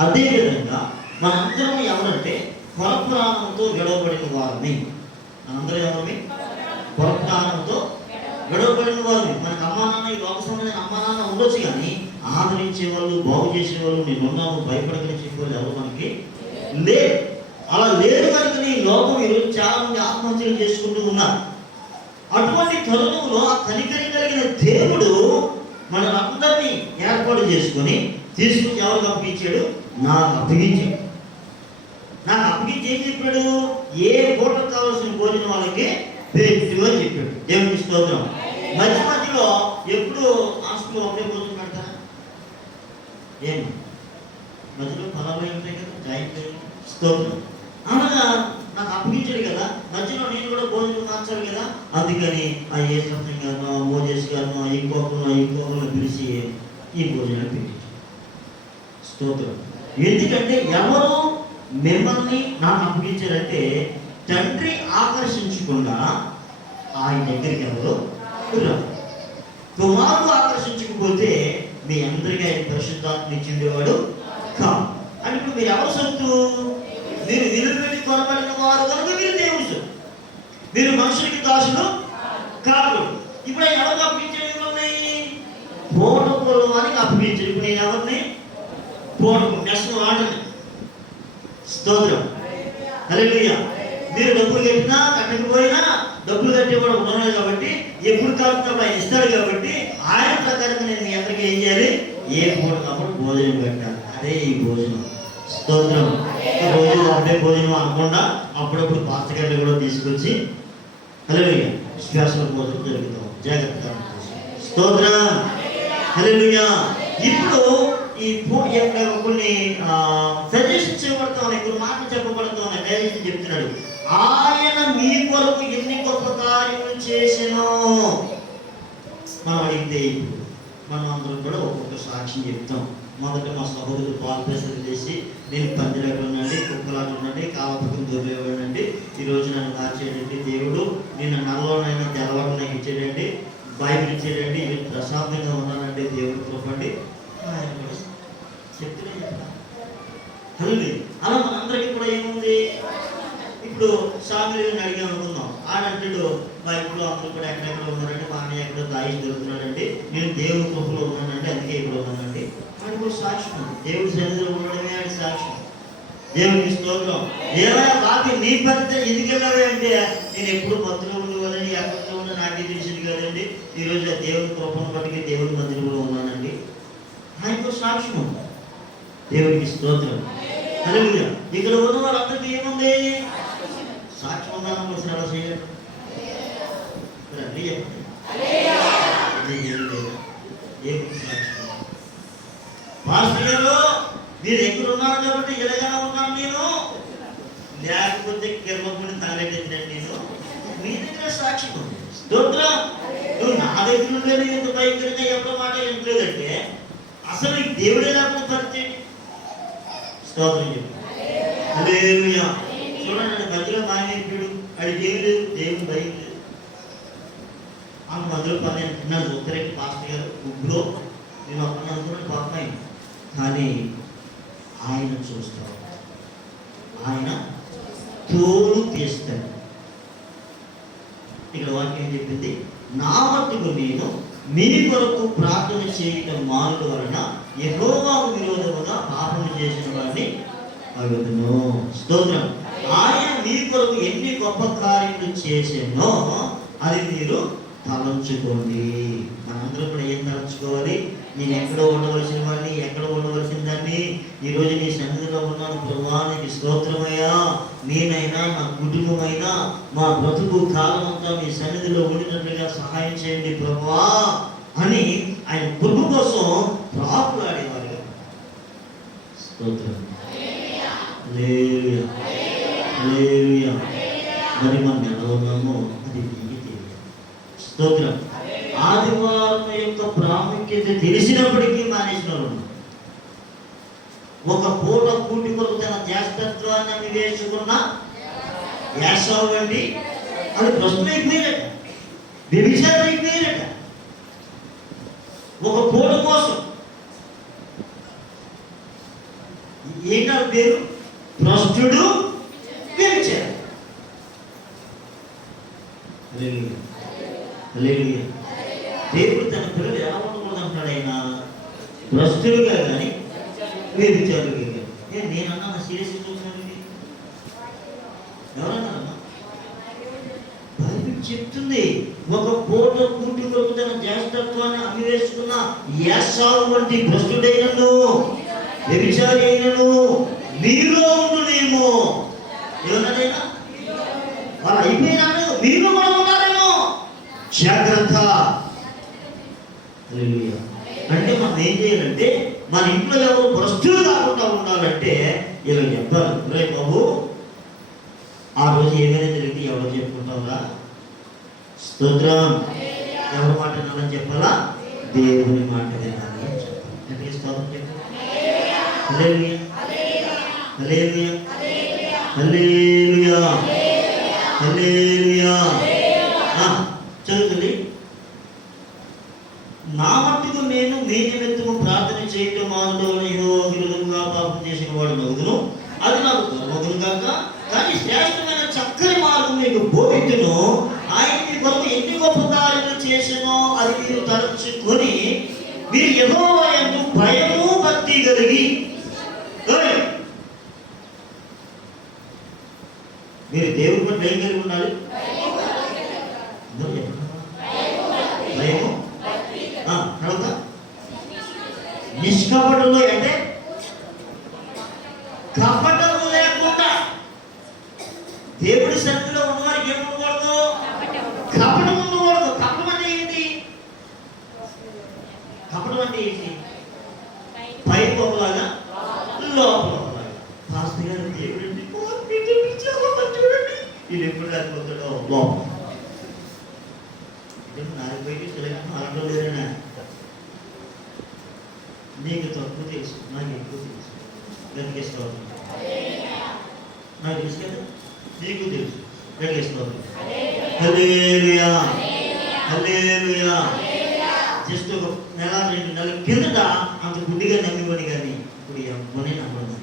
అదేవిధంగా మనందరం ఎవరంటే పరప్రాణంతో గడవబడిన వారిని. మనందరం ఎవరిని? పరప్రాణంతో గడవబడిన వారిని. మనకు అమ్మా నాన్న, ఈ లోక సంబంధమైన అమ్మా నాన్న ఉండొచ్చు, కానీ ఆదరించే వాళ్ళు, బాగు చేసేవాళ్ళు, నేనున్నాము భయపడగలిగే చెప్పేవాళ్ళు ఎవరు మనకి లేదు. అలా లేదు కనుక ఈ లోకం ఈరోజు చాలా మంది ఆత్మహత్యలు చేసుకుంటూ ఉన్నారు. అటువంటి తరుణంలో ఆ కనికరి కలిగిన దేవుడు మనందరినీ ఏర్పాటు చేసుకొని తీసుకుని ఎవరికి అప్పగించాడు? నాకు అప్పగించాడు. నాకు అప్పగించి ఏం చెప్పాడు? ఏ పూటకు కావాల్సిన భోజనం వాళ్ళకి పెట్టు అని చెప్పాడు. దేవునికి స్తోత్రం. మధ్య మధ్యలో ఎప్పుడు హాస్పిటల్ ఒకటే భోజనం పెడతారా? ఏం మధ్యలో ఫలాలు ఉంటాయి కదా, జాయింట్ స్తోత్రం. అనగా నాకు అప్పగించాడు కదా, మధ్యలో నేను కూడా భోజనం మార్చాలి కదా. అందుకని ఆ ఏ సత్యం గారినో, మోజేష్ గారినో, ఇంకొకరిని పిలిచి ఈ భోజనాన్ని పెట్టించాడు. స్తోత్రం. ఎందుకంటే ఎవరు మిమ్మల్ని నాకు అప్పగించారంటే తండ్రి ఆకర్షించకుండా ఆయన దగ్గరికి ఎవరు రారు. కుమారుడు ఆకర్షించకపోతే మీ అందరికీ ఆయన పరిశుద్ధాత్మ ఇచ్చిండేవాడు కాదు. అంటే ఇప్పుడు మీరు ఎవరు సొత్తు? మీరు విలువెట్టి కొనబడిన వారు కనుక మీరు దేవుడు సొత్తు. మీరు మనుషులకి దాసులు కాదు. ఇప్పుడు ఆయన ఎవరికి అప్పగించాడు? మిమ్మల్ని పూర్వపూర్వానికి అప్పగించాడు. ఇప్పుడు నేను ఎవరిని? పూర్వం నెక్స్ట్ వాడని. స్తోత్రం. హల్లెలూయా. మీరు డబ్బులు కట్టినా కట్టకపోయినా డబ్బులు కట్టేవాడు ఉన్నాడు కాబట్టి, ఎప్పుడు కావాల్సినప్పుడు ఆయన ఇస్తాడు కాబట్టి ఆయన ప్రకారంగా నేను మీ అందరికీ ఏం చేయాలి? ఏ పూట కాబట్టి భోజనం పెట్టాలి. అదే ఈ భోజనం. స్తోత్రం. రోజు ఒకటే భోజనం అనకుండా అప్పుడప్పుడు పాస్తగడ్డలు కూడా తీసుకొచ్చి హల్లెలూయా స్పెషల్ భోజనం జరుగుతాం. జాగ్రత్తగా స్తోత్రం. హల్లెలూయా. ఇప్పుడు ఈ కొన్ని సజెషన్స్ ఇవ్వబడతా ఉన్నాయి, కొన్ని మాటలు చెప్పబడుతూ ఉన్నాయి. డైరెక్ట్ చెప్తున్నాడు, ఆయన మీ కొరకు ఎన్ని గొప్ప కార్యములు చేసెనో. మనం అడిగితే ఇప్పుడు మనం అందరం కూడా ఒక్కొక్క సాక్ష్యం చెప్తాం. మొదట మా సహోదరుడు పాలు ప్రసలు చేసి నేను పందిలాట ఉన్నాండి, కుక్కలాట ఉండండి, కాలపక్కన దొరికేవాడండి, ఈరోజు నన్ను దాచేయండి దేవుడు, నేను నల్లనైనా తెల్లవాడు నాకు ఇచ్చేయండి, బైబిల్ ఇచ్చేయండి, ఇది ప్రశాంతంగా ఉన్నానండి దేవుడు కృపండి. ఆయన కూడా చెప్తూనే చెప్తాను. అలా మనందరికీ కూడా ఏముంది? ఇప్పుడు సామిరిని అడిగాం అనుకుందాం. ఆడంటాడు బైబిల్లో అందరూ కూడా ఎక్కడెక్కడ ఉన్నారంటే మా అన్నయ్య ఎక్కడో దాయి దొరుకుతున్నాడండి, నేను దేవుడి కృపలో ఉన్నానండి, అందుకే ఇక్కడ ఉన్నానండి. ఆయన కూడా సాక్ష్యం. దేవుడి సన్నిధిలో ఉండడమే ఆయన సాక్ష్యం. దేవుడికి స్తోత్రం. ఏమైనా బాబీ నీ పరిస్థితి ఎందుకు వెళ్ళాలి అంటే నేను ఎప్పుడు భక్తులు ఉండేవాళ్ళని ఎక్కడ ఉన్నా నాకే తెలిసింది కదండి, ఈరోజు ఆ దేవుడి కృపను బట్టి దేవుడి మందిరంలో ఉన్నానండి. ఆయనకు సాక్ష్యం. దేవుడికి స్తోత్రం. హల్లెలూయా. ఇక్కడ ఉన్న వాళ్ళందరికీ ఏముంది? సాక్ష్యం ఉందామని వచ్చిన అలా చేయాలి. పాస్టర్ గారు నీ దగ్గర ఉన్నాను కాబట్టి ఇలాగా ఉన్నాను నేను, లేకపోతే గర్భముని తగలెట్టిందండి నేను. మీ దగ్గర సాక్షి ఉంది. స్తోత్రం. నువ్వు నా దగ్గర ఉండేది ఎంత భయంకరంగా ఎవరి మాట వినలేదంటే అసలు ఈ దేవుడే లేకపోతే పరిచయం. స్తోత్రం చెప్పు. హల్లెలూయా. చూడండి, మధ్యలో మానేపుడు అది ఏమి లేదు, దేవుని భయం లేదు. ఆ మధ్యలో పని అంటున్నాడు ఉత్తరేటి పాస్టర్ గారు గుగ్గులో నేను అప్పుడు అనుకున్నాను పాపం, కానీ ఆయన చూస్తాడు, ఆయన తోలు తీస్తాడు. ఇక్కడ వాక్యం చెప్పింది, నా మట్టుకు నేను మీ కొరకు ప్రార్థన చేయటం మానుట వలన యెహోవాకు విరోధముగా పాపము చేసిన వారిని అడుగును. స్తోత్రం. ఆయన మీ కొరకు ఎన్ని గొప్ప కార్యములు చేసేనో అది మీరు తలంచుకోండి. మనందరం కూడా ఏం తలంచుకోవాలి? నేను ఎక్కడో ఉండవలసిన వాడిని, ఎక్కడో ఉండవలసిన దాన్ని ఈరోజు నీ సన్నిధిలో ఉన్నాను ప్రభువా, నీకు స్తోత్రమయ్యా. నేనైనా నా కుటుంబమైనా మా బ్రతుకు కాలం అంతా మీ సన్నిధిలో ఉండినట్లుగా సహాయం చేయండి ప్రభువా అని ఆయన కృప కోసం ప్రాకులాడేవారుగా. స్తోత్రం. హల్లెలూయా. హల్లెలూయా. మరి మనం ఎలా ఉన్నామో అది మీకు తెలియదు. స్తోత్రం. ఆదివారం యొక్క ప్రాముఖ్యత తెలిసినప్పటికీ మానేసిన వాళ్ళు, ఒక పూట కూటి కొరకు తన జ్యేష్ఠత్వాన్ని అన్వేషించుకున్న యాసావు అండి, అది ప్రశ్న అయిపోయినట, వ్యభిచారం అయిపోయినట. ఒక పూట కోసం ఏంటారు పేరు? భ్రష్టుడు, వ్యభిచారం. హల్లెలూయా. హల్లెలూయా. దేవుడు తన పిల్లలు ఎలా ఉండకూడదు అంటాడు ఆయన? భ్రష్టులుగా కానీ వ్యభిచారులుగా కానీ. నేనన్నా నా సీరియస్ చూస్తున్నాను, ఎవరన్నా బైబిల్ చెప్తుంది, ఒక పూట కూటి కొరకు తన జ్యేష్ఠత్వాన్ని అన్వేషించుకున్న యాసావు వంటి భ్రష్టుడైనను వ్యభిచారి అయినను మీలో ఉండునేమో. ఏమన్నాడైనా? వాళ్ళు అయిపోయినాడు, మీరు కూడా ఉన్నారేమో, జాగ్రత్త. అంటే మనం ఏం చేయాలంటే మన ఇంట్లో ఎవరు భ్రష్టులు కాకుండా ఉండాలంటే ఇలా చెప్తాను, రే బాబు ఆ రోజు ఏమైనా జరిగితే ఎవరు చెప్పుకుంటావురా? స్తోత్రం. ఎవరి మాట వినాలని చెప్పాలా? దేవుని మాట వినాలి అని చెప్పాలి. స్తోత్రం చెప్పాలి. హల్లెలూయా. హల్లెలూయా. హల్లెలూయా. హల్లెలూయా. చదువుతుంది, నా మట్టుకు నేను మీ నిమిత్తము ప్రార్థన చేయటం మానుటో విరోధంగా పాపం చేసిన వాడు నవ్వుదును, అది నాకు దుర్మగును కాక, కానీ శ్రేష్టమైన చక్కని మార్గం మీకు బోధించును. ఆయన మీ కొరకు ఎన్ని గొప్ప కార్యములు చేసినో అది మీరు తలంచుకొని మీరు యెహోవా యందు భయము భక్తి కలిగి. మీరు దేవుడి పట్ల ఏం కలిగి ఉండాలి? భయము. తర్వాత నిష్కపటులు, అంటే కపటము లేకుండా. దేవుడి సన్నిధిలో ఉన్నవారికి ఏమి ఉండకూడదు? కపటం ఉండకూడదు. కపటం అంటే ఏంటి? కపటం అంటే ఏంటి? పై ఒకలాగా లోపల ఒకలాగా. పాస్టర్ గారు దేవుడు చూడండి, ఇది ఎప్పుడు అనుకుంటాడో లోపల నాకు పోయి అలాంటి లేదన్నా. నీకు తక్కువ తెలుసు, నాకు ఎక్కువ తెలుసు. గతికేసుకోవాలి. నాకు తెలుసు కదా, నీకు తెలుసు. గతికేసుకోవాలి. హల్లెలూయా. హల్లెలూయా. జస్ట్ ఒక నెల 2 నెలల కిందట అంత గుడ్డిగా నమ్మివ్వని కానీ ఇప్పుడు ఎవ్వనే నమ్మడం.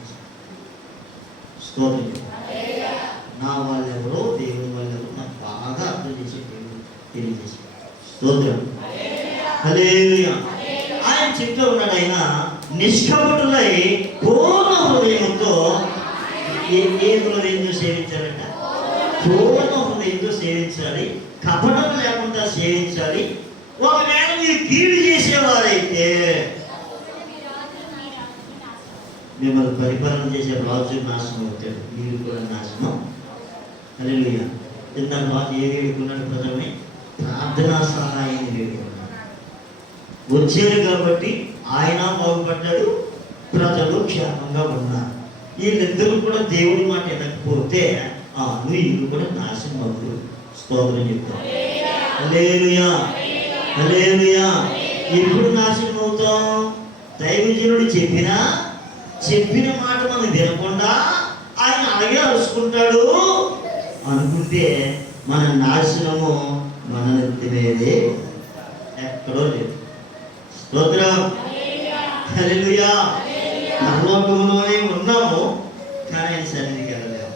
స్తోత్రం. నా వాళ్ళెవరో దేవుని వాళ్ళెవరో నాకు బాగా అర్థం చేసే దేవుడు తెలియజేసి. స్తోత్రం. హల్లెలూయా. ఆయన చెప్తూ ఉన్నాడు, ఆయన నిష్కపటులై పూర్ణ హృదయంతో ఏ హృదయంతో సేవించాలంట? పూర్ణ హృదయంతో సేవించాలి, కపటం లేకుండా సేవించాలి. ఒకవేళ మీరు కీడు చేసేవారైతే మిమ్మల్ని పరిపాలన చేసే రాజు నాశనం అవుతాడు, మీరు కూడా నాశనం. హల్లెలూయా. ఇందాక రాజు ఏ వేడుకున్నాడు? ప్రజల్ని ప్రార్థనా సహాయాన్ని వేడుకున్నాడు. వచ్చారు కాబట్టి ఆయన బాగుపడ్డాడు, ప్రజలు క్షేమంగా ఉన్నారు. వీళ్ళిద్దరూ కూడా దేవుడి మాట వినకపోతే వీళ్ళు కూడా నాశనం అవుతారు. స్తోత్రం చెప్తారు. హల్లెలూయా, హల్లెలూయా. ఎప్పుడు నాశనం అవుతాం? దైవజనుడు చెప్పిన మాట మనం వినకుండా ఆయన అలాగే అరుచుకుంటాడు అనుకుంటే మన నాశనము మన నెత్తి మీదే, ఎక్కడో లేదు. స్తోత్రం, హల్లెలూయా. పరలోకంలోనే ఉన్నాము కానీ ఆయన సన్నిధికి వెళ్ళలేము.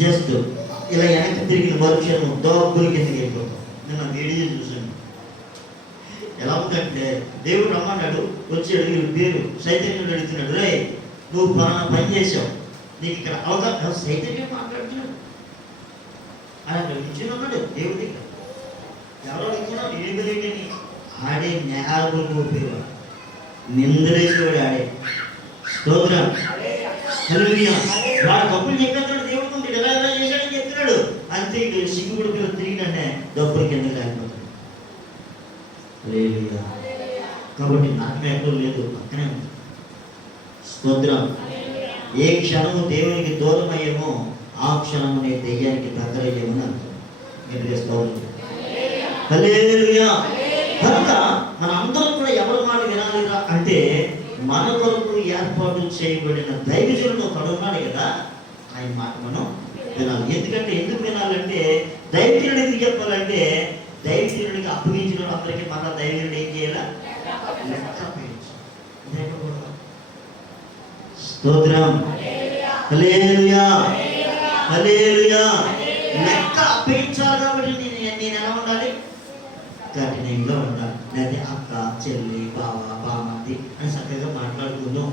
జస్ట్ ఇలా వెనక్కి తిరిగిన మరుక్షణం దోబ్బులు కిందకి వెళ్ళిపోతాం. నేను ఆ వీడియో చూసాను. ఎలా ఉందంటే దేవుడు రమ్మన్నాడు, వచ్చి అడిగిన పేరు చైతన్యుడు అడుగుతున్నాడు, రే నువ్వు పని చేసావు, నీకు ఇక్కడ అవకాశం. చైతన్యం మాట్లాడుతున్నాడు. ఆయన నిల్చుని ఉన్నాడు దేవుడి దగ్గర. ఎవరో అడుగుతున్నాడు ఏమిటని. ఆడే నేహాలు పేరు నిందలేసేవాడు ఆడే. స్తోత్రం, హల్లెలూయా. వాడు తప్పులు చెప్పేస్తాడు దేవుడికి, ఉంటాడు ఎలా ఎలా చేశాడని చెప్తున్నాడు. అంతే ఇటు సిగ్గుడు పిల్లలు తిరిగినంటే డబ్బుల కింద లేకపోతాడు. హల్లెలూయా. కాబట్టి నాకు ఎక్కడో లేదు, పక్కనే ఉంది. స్తోత్రం. ఏ క్షణము దేవునికి దూరం అయ్యేమో ఆ క్షణము నేను దెయ్యానికి దగ్గరయ్యేమని అర్థం. హల్లెలూయా. కనుక మన అందరం కూడా ఎవరి మాట వినాలిరా అంటే మన కొరకు ఏర్పాటు చేయబడిన దైవజనుడు ఒకడు ఉన్నాడు కదా, ఆయన మాట మనం వినాలి. ఎందుకు వినాలంటే దైవజనుడు ఎందుకు చెప్పాలంటే దైవజనుడికి అప్పగించిన అందరికీ మన దైవజనుడు ఏం చేయాలా? లెక్క అప్పగించాలి. స్తోత్రం, హల్లెలూయా, హల్లెలూయా. లెక్క అప్పగించాలి. కాబట్టి నేను ఎలా ఉండాలి? కఠినంగా ఉండాలి. లేదా అక్క, చెల్లి, బావ, బామతి అని చక్కగా మాట్లాడుకుందాం.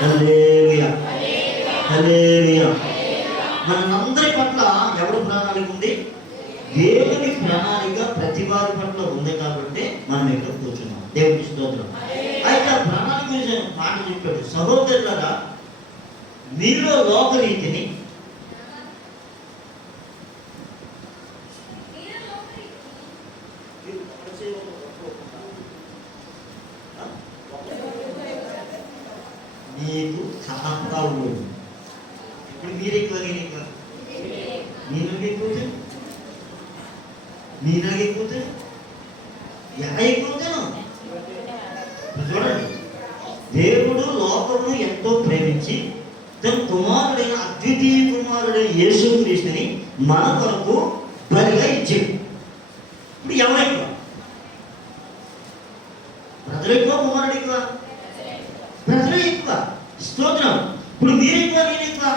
హల్లెలూయా, హల్లెలూయా. మనందరి పట్ల ఎవరు ప్రణాళిక ఉంది? దేవుని ప్రణాళిక ప్రతి వారి పట్ల ఉంది కాబట్టి మనం ఇక్కడ కూర్చున్నాం. దేవునికి స్తోత్రం. అయితే ఆ ప్రణాళిక గురించి మాట చెప్పాడు. సహోదరులారా, మీలో లోకరీతిని నీకు సహంగా ఉండదు. ఇప్పుడు మీరు ఎక్కువ, నేను ఎక్కువ, నేను ఎక్కువతాను, నేను ఎక్కువతాను, ఎలా ఎక్కువతాను? చూడండి, దేవుడు లోకమును ఎంతో ప్రేమించి తన కుమారుడైన అద్వితీయ కుమారుడైన యేసుక్రీస్తుని మన కొరకు బలిగా ఇచ్చాడు. ఇప్పుడు ఎవరు ఎక్కువ? ప్రజలు ఎక్కువ, కుమారుడు ఎక్కువ? ప్రజలు ఎక్కువ. స్తోత్రం. ఇప్పుడు మీరు ఎక్కువ, నేను ఎక్కువ?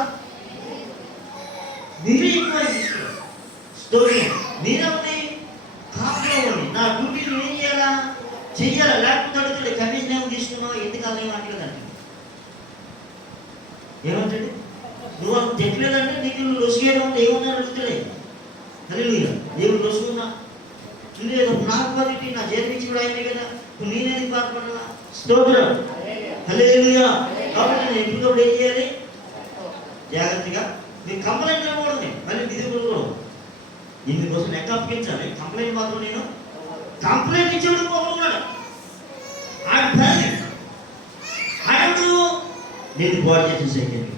మీరు ఎక్కువ. స్తోత్రం. మీరవుతాయి కాపులోని నా డ్యూటీ నువ్వు ఏం చేయాలా? చెయ్యాలా? లేకపోతే అడుగుతాడు కమిషన్ ఏమో తీసుకున్నావు, ఎందుకు అలా ఏమంటలేదండి. ఏమంటాడు? నువ్వు అంత తెట్లేదంటే నీకు నువ్వు రొసుకేయడం ఏమన్నా అడుగుతాడే. హల్లెలూయా. దేవుడు రొసుకున్నా లేదు, నాకు క్వాలిటీ నా జన్మించి కూడా అయినాయి కదా, నేనేది బాధపడాలా? స్తోత్రం, హల్లెలూయా. కాబట్టి నేను ఎప్పుడు ఏం చేయాలి? జాగ్రత్తగా మీరు కంప్లైంట్ ఇవ్వకూడదు. మళ్ళీ నిధి కూడా ఇందుకోసం లెక్క అప్పగించాలి. కంప్లైంట్ మాత్రం నేను కంప్లైంట్ ఇచ్చేవాడు పోతున్నాడు. ఆయనడు నేను బాడీ చేసిన సెకండ్.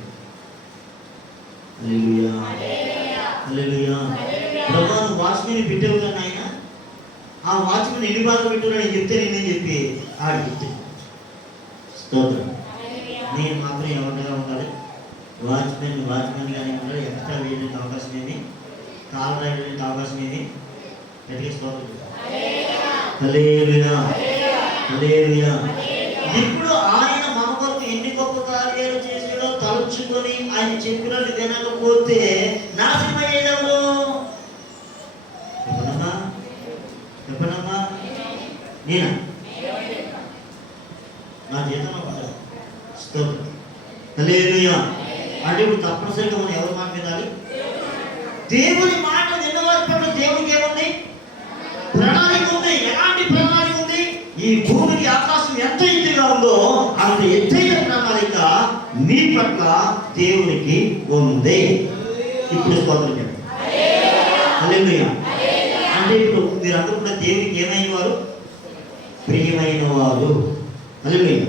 హల్లెలూయా, హల్లెలూయా. ప్రభు వాచ్మెన్ పెట్టావు కానీ ఆయన ఆ వాచ్మెన్ ఎన్ని బాధలు పెట్టున్నాడు చెప్తే నేనేం చెప్పి ఆడు చెప్తే. స్తోత్రం. నేను మాత్రం ఎవరిగా ఉండాలి? వాచ్మెన్ గానే ఉండాలి. ఎక్స్ట్రా వేయడానికి అవకాశం ఏమి, కాల్ రాయడానికి అవకాశం ఏమి. గట్టిగా స్తోత్రం. హల్లెలూయా, హల్లెలూయా. ఇప్పుడు ఆయన మన కొరకు ఎన్ని గొప్ప కార్యాలు చేసాడో తలుచుకొని ఆయన చెప్పినట్టు వినకపోతే నాశనం అయ్యేదెవరు? చెప్పనమ్మా, నేనా? నా జీతంలో పడ్డా. స్తోత్రం, హల్లెలూయా. అంటే ఇప్పుడు తప్పనిసరిగా మనం ఎవరి మాట వినాలి? దేవుని మాట విన్నవారి పట్ల దేవునికి ఏముంది? ప్రణాళిక ఉంది. ఎలాంటి ప్రణాళిక ఉంది? ఈ భూమికి ఆకాశం ఎంత ఎత్తుగా ఉందో అంత ఎత్తైన ప్రణాళిక మీ పట్ల దేవునికి ఉంది. ఇప్పుడు స్తోత్రం చెప్పండి. హల్లెలూయా. అంటే ఇప్పుడు మీరందరూ కూడా దేవునికి ఏమయ్యేవారు? ప్రియమైన వారు. హల్లెలూయా.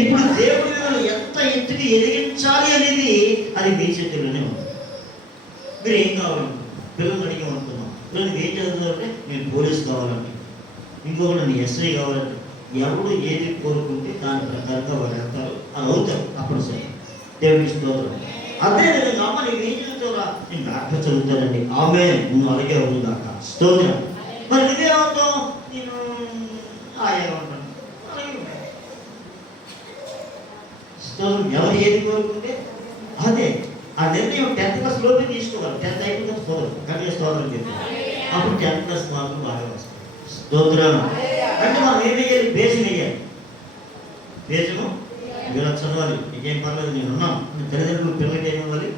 ఇప్పుడు దేవుడు మిమ్మల్ని ఎంత ఎత్తుకు ఎదిగించాలి అనేది అది మీ చేతుల్లోనే ఉంది. మీరు ఏం కావాలంటే పిల్లలు అడిగి అనుకున్నాం, పిల్లలు ఏం చదువుతారంటే నేను పోలీస్ కావాలండి, ఇంకొకటి నేను ఎస్ఐ కావాలండి. ఎవడు ఏది కోరుకుంటే దాని ప్రకారంగా వాడు వెళ్తారు, అది అవుతారు. అప్పుడు సరే దేవుడికి స్తోత్రం. అదేవిధంగా అమ్మ నీకు ఏం చదువుతావురా, నేను డాక్టర్ చదువుతానండి. ఆమె నువ్వు అలాగే అవుతుందాక స్తోత్రం. మరి నువ్వే అవుతావు, నేను ఆయా ఉంటాను. స్తోత్రం. ఎవరు ఏది కోరుకుంటే అదే. ఆ నిర్ణయం 10th క్లాస్ లోపే తీసుకోవాలి. 10th అయిపోతే స్తోత్రం, కానీ స్తోత్రం చెప్పి అప్పుడు 10th క్లాస్ మార్కులు బాగా వస్తాయి. స్తోత్రం. అంటే మనం ఏం వేయాలి, బేసం వేయాలి. బేసము ఇలా చదవాలి, నీకేం పర్లేదు, నేను ఉన్నాను. తల్లిదండ్రులు పిల్లలకి ఏమి ఇవ్వాలి,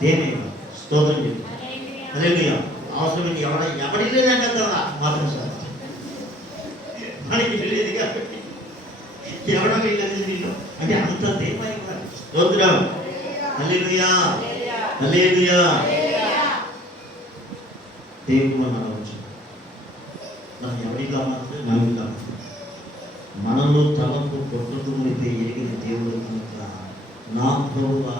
దేని ఇవ్వాలి. స్తోత్రం చెప్పి హల్లెలూయా. అవసరమైంది ఎవడి లేదంటే మాత్రం సార్ మనకి వెళ్ళేది కాబట్టి ఎవడ వెళ్ళేది నీళ్ళు అంటే అంత దేవ ఇవ్వాలి. స్తోత్రం. హల్లెలూయా, హల్లెలూయా. దేవుడు మనం అనవచ్చు, నాకు ఎవరిగా మాత్రం నమ్మి కాదు. మనలో తలంపు కొట్టుకునిపై ఎరిగిన దేవుడు కనుక నా ప్రభువా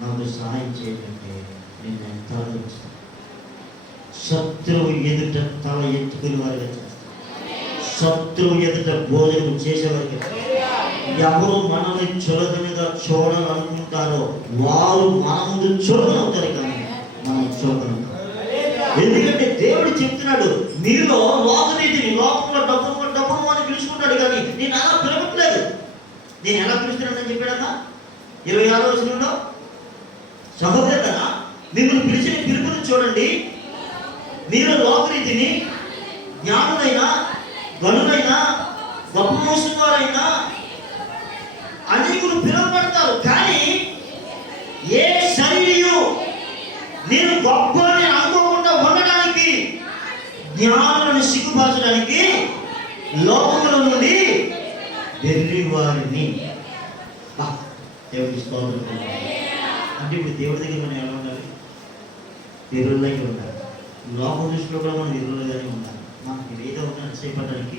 నాకు సహాయం చేయకంటే నేను తల వచ్చాను. శత్రువు ఎదుట తల ఎత్తుకుని వారిగా చేస్తాను. శత్రువు ఎదుట భోజనం చేసేవారికి. ఎవరు మనల్ని చులకనగా చూడాలనుకుంటారో వారు మన ముందు చులకనవుతారు, కానీ మనం చులకనవుతాం. ఎందుకంటే దేవుడు చెప్తున్నాడు, మీలో లోకరీతిని, లోకంలో డబ్బు అని పిలుచుకుంటాడు, కానీ నేను అలా పిలవట్లేదు. నేను ఎలా పిలుస్తున్నానని చెప్పాడన్నా 26వ వచనంలో, సహోదరులారా మిమ్మల్ని పిలిచిన పిలుపుని చూడండి, మీరు లోకరీతిని, జ్ఞానులైనా, గనులైనా, గొప్ప మోసం వారైనా అనేకులు పిలువబడతారు. కానీ ఏ శరీరం నేను గొప్ప అని అనుకోకుండా ఉండడానికి, జ్ఞానులను సిగ్గుపరచడానికి లోకముల నుండి వెర్రి వారిని. దేవుడికి స్తోత్రం. అంటే ఇప్పుడు దేవుడి దగ్గర మనం ఎలా ఉండాలి, వెర్రులాగే ఉండాలి. లోకం దృష్టిలో కూడా మనం వెర్రులుగానే ఉండాలి. మనకి ఏదో ఉన్న చేపట్టడానికి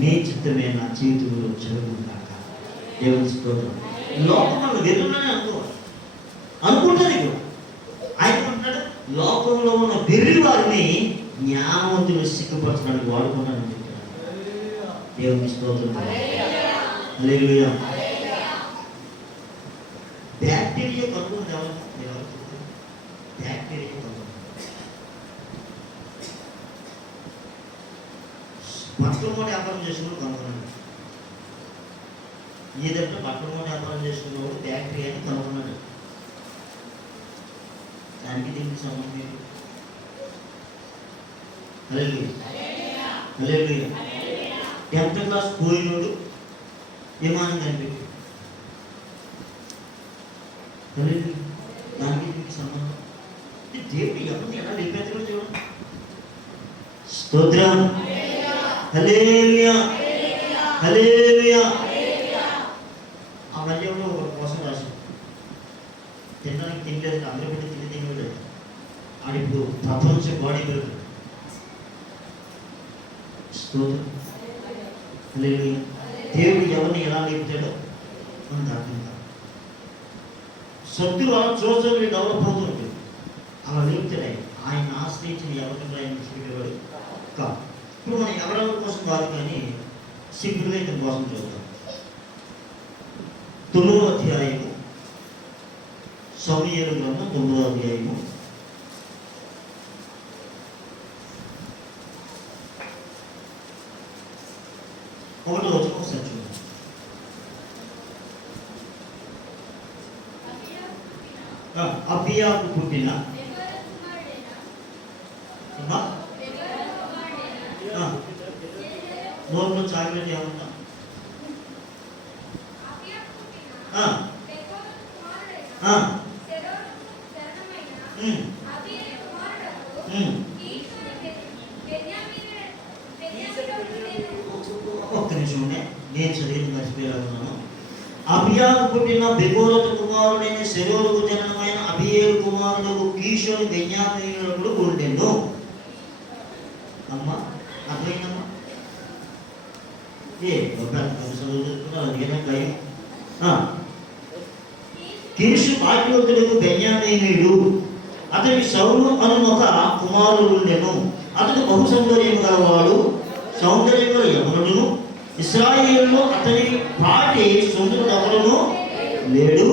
నీ చిత్తమే నా జీవితంలో జరుగుతుందాక. దేవుడికి స్తోత్రం. లోకం మనం వెర్రులనే అనుకుంటుంది కూడా. ఆయన అంటాడు, లోకంలో ఉన్న వెర్రి వారిని జ్ఞానవంతులు సిగ్గుపరచడానికి వాడుకున్నానని చెప్తున్నాడు. దేవునికి స్తోత్రం. హల్లెలూయా. బ్యాక్టీరియా కనుగొని బ్యాక్టీరియా కనుగొని మొట్టమొదటి వ్యాపారం చేసుకుని కనుగొన్నాడు. ఏదంటే మొట్టమొదటి వ్యాపారం చేసుకున్నవాడు బ్యాక్టీరియాని కనుగొన్నాడు. దానికి దీనికి సంబంధం ఏంటి? హల్లెలూయా, హల్లెలూయా. 10th క్లాస్ పోయినోడు విమానం కనిపెట్టాడు. హల్లెలూయా. దానికి దీనికి సంబంధం దేవుడు ఎవరిని ఎలా వెళ్ళిపోతాడో చూడండి. స్తోత్రం. హల్లెలూయా, హల్లెలూయా. ఆ మధ్యలో ఒక కోసం రాశాడు, తినడానికి తినలేదు, అందరూ పెట్టి తినలేదు. ఆడిప్పుడు ప్రపంచ బాడీ బిల్డర్. స్తోత్రం. హల్లెలూయా. దేవుడు ఎవరిని ఎలా లేపుతాడో మనకు అర్థం కాదు. శత్రువు అలా చూసే డెవలప్ అవుతూ ఉంటుంది. అలా లేపుతాడు. ఆయన ఆశ్రయించిన ఎవరిని ఆయన చెప్పేవాడు కాదు. ఇప్పుడు మనం ఎవరెవరి కోసం కాదు, కానీ సింపుల్గా ఇతని కోసం చూద్దాం. 9వ అధ్యాయము, సమూయేలు గ్రంథం 9వ అధ్యాయము 1వ వచనం ఒకసారి చూడండి. అబియాకు పుట్టిన నోట్లో చాక్లెట్ ఏమన్నా ఒక్క నిమిషం నేను చదివింది మర్చిపోయాను. అబియాకు పుట్టిన బెకోరతు కుమారుడైన సెరూరుకు జననమైన అబియేలు కుమారుడు కీషుని బెన్యామీనుడు ఉండెను. అమ్మా అర్థమైందమ్మా? కీషు బాధ్యోతులకు బెన్యామీనీయుడు, అతని సౌలు అను ఒక కుమారుడుండెను. అతడు బహు సౌందర్యం గలవాడు, సౌందర్యం గల యవనుడును. ఇశ్రాయేలులో అతని పాటి సుందరుడు ఎవరును లేడు.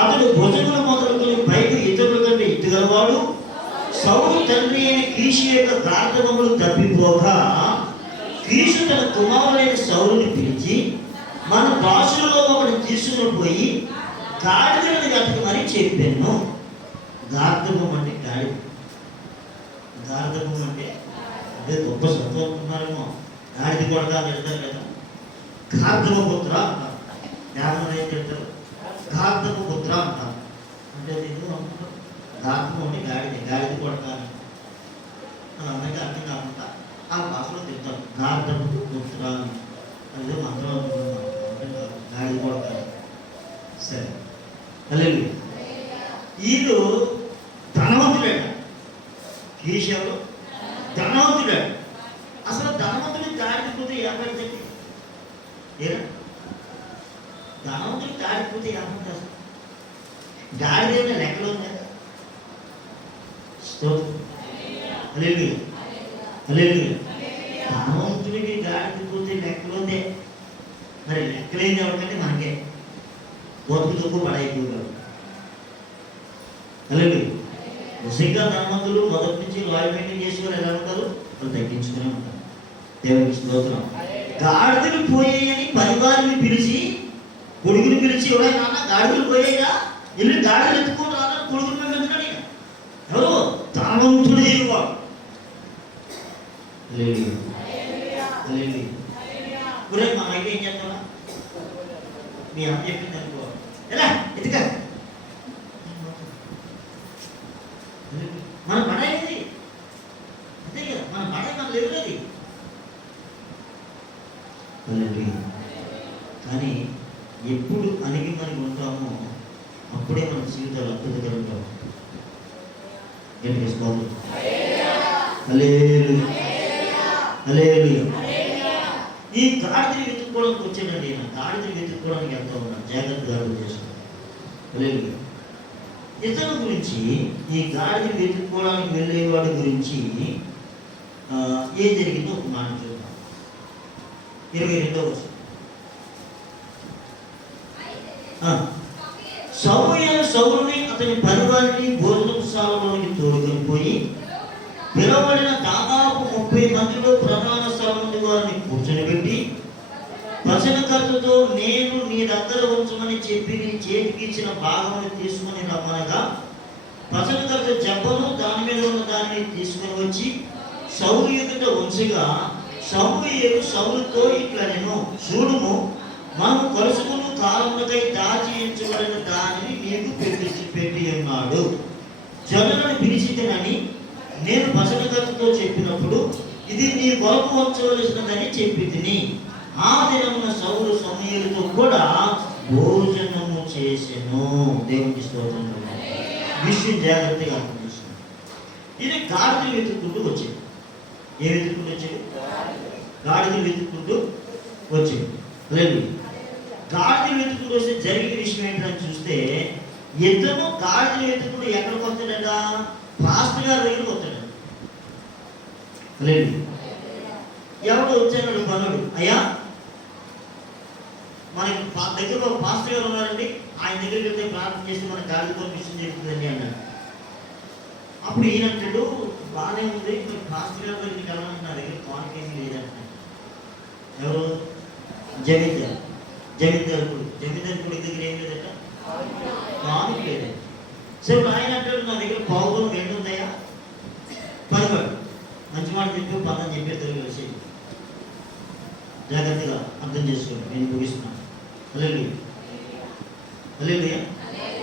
అతడు భుజములు మొదలుకొని పైకి ఇతరుల కంటే ఎత్తుగలవాడు. సౌలు తండ్రి అయిన కీషు యొక్క గార్ధవములు తప్పిపోగా కీషు తన కుమారుడైన సౌలుని పిలిచి, మన దాసులలో ఒకటి తీసుకుని పోయి గాడిదలను కట్టుకుమని చెప్పాను. గార్ధవం అంటే గాడి, గార్ధవం అంటే అదే గొప్ప చదువుతున్నారేమో. గాడిది కొడతా పెడతారు కదా, గార్ధవ పుత్ర అంటారు. దేవతలు ఏం చెప్తారు? గార్ధవ పుత్ర అంటారు. అంటే ఎందుకు అంటారు? గార్ధవం అంటే గాడిది, గాడిది కొడతాను అందరికీ అర్థం కాకుండా ఆ భాషలో తింటారు. గార్ధవ పుత్ర అని అదే మంత్రం అనుకుంటున్నాం, గాడిది కొడతాను. సరే, అలాగే వీళ్ళు ధనవంతుడట. కీషు ధనవంతుడట. అసలు ధనవంతుడి దాడిపోతే ఏమైందండి? ఏరా, ధనవంతుడి దాడిపోతే ఏమంటుంది? అసలు గాడిదైనా లెక్కలో ఉంది కదా. ధనవంతుడికి గాడిపోతే లెక్కలోనే. మరి లెక్కలేని ఎవరికంటే మనకే బతుకు పడైపోయారు. అలాగే నిజంగా ధనవంతులు మొదటి నుంచి లాయల్ మెయింటైన్ చేసుకుని ఎలా ఉంటారు? వాళ్ళు తగ్గించుకునే ఉంటారు. దేవునికి స్తోత్రం. గాడిదలు పోయాయని పరివారిని పిలిచి, కొడుకుని పిలిచి, ఎవరైనా నాన్న గాడిదలు పోయాయా, వెళ్ళి గాడిదలు ఎత్తుకొని రాదా కొడుకుని పంపించడం. ఎవరు? ధనవంతుడు వాడు. మా అయితే ఏం చేస్తావా? మీ అమ్మ చెప్పింది అనుకో, ఎలా ఎత్తుక మన పడేది అంతే కదా, మన పడే మన లేవులేదు. కానీ ఎప్పుడు అణిగి మనకి ఉంటామో అప్పుడే మన జీవితాలు అద్భుతకరంగా ఉంటాయి. ఈ గాడిదని వెతుక్కోవడానికి వచ్చాడండి. గాడిదని వెతుక్కోవడానికి ఎంత ఉన్నాను, జాగ్రత్తగా చేసుకోవాలి. ఇతరుల గురించి, ఈ గాడిని వెతుక్కోవడానికి వెళ్ళేవాడి గురించి ఏం జరిగిందో ఒక మాట చూద్దాం. 22వ వచనం. సమూయేలు సౌలుని అతని పరివారిని భోజనశాలలోనికి తోడుకొని పోయి పిలువబడిన దాదాపు 30 మందిలో ప్రధాన స్థలముందు వారిని కూర్చొనిపెట్టి వచనకర్తతో, నేను నీ దగ్గర ఉంచమని చెప్పి నీ చేతికి ఇచ్చిన భాగమును తీసుకుని రమ్మనగా వచనకర్త జబ్బను దాని మీద ఉన్న దానిని తీసుకుని వచ్చి సౌలు ఎదుట ఉంచగా సమూయేలు సౌలుతో ఇట్లనెను, చూడుము, మనం కలుసుకుని కాలములకై దాచి ఉంచబడిన దానిని నీకు పెట్టి ఉన్నాడు. జనులను పిలిచితేనని నేను వచనకర్తతో చెప్పినప్పుడు ఇది నీ కొరకు ఉంచవలసినదని చెప్పి తిని, ఆ దినమున సౌలు సమూయేలుతో కూడా భోజనము చేసెను. దేవునికి స్తోత్రం. విషయం జాగ్రత్తగా అర్థం చేస్తున్నాను. ఇది గాడిదలు వెతుక్కుంటూ వచ్చేది. ఏ వెతుక్కుంటూ వచ్చేది? గాడిదలు వెతుక్కుంటూ వచ్చేది. లేదు, గాడిదలు వెతుక్కుంటూ వస్తే జరిగిన విషయం ఏంటని చూస్తే, ఇద్దరు గాడిదలు వెతుక్కుంటూ ఎక్కడికి వస్తాడట? పాస్టర్ గారి దగ్గరికి వస్తాడు. లేదు, ఎవరు వచ్చాడు పనుడు, అయ్యా మనకి దగ్గర ఒక పాస్టర్ గారు ఉన్నారండి, ఆయన దగ్గరికి వెళ్తే ప్రార్థన చేసి మన గాడితో విషయం చెప్తుందండి అన్నాడు. అప్పుడు ఈయనంటాడు, బాగానే ఉంది, మరి పాస్టర్ గారి దగ్గరికి వెళ్ళాలంటే నా దగ్గర కానికేమీ లేదంటాడు. ఎవరు? జమీందారు. జమీందారు కొడుకు దగ్గర ఏం లేదట, కానిక లేదంట. సరే, ఆయన అంటాడు, నా దగ్గర పావుగోలు వెండి ఉందయ్యా, పనివాడు మంచి మాట చెప్పి పదని చెప్పి తెలుగు వచ్చి జాగ్రత్తగా అర్థం చేసుకోండి. నేను ముగిస్తున్నాను.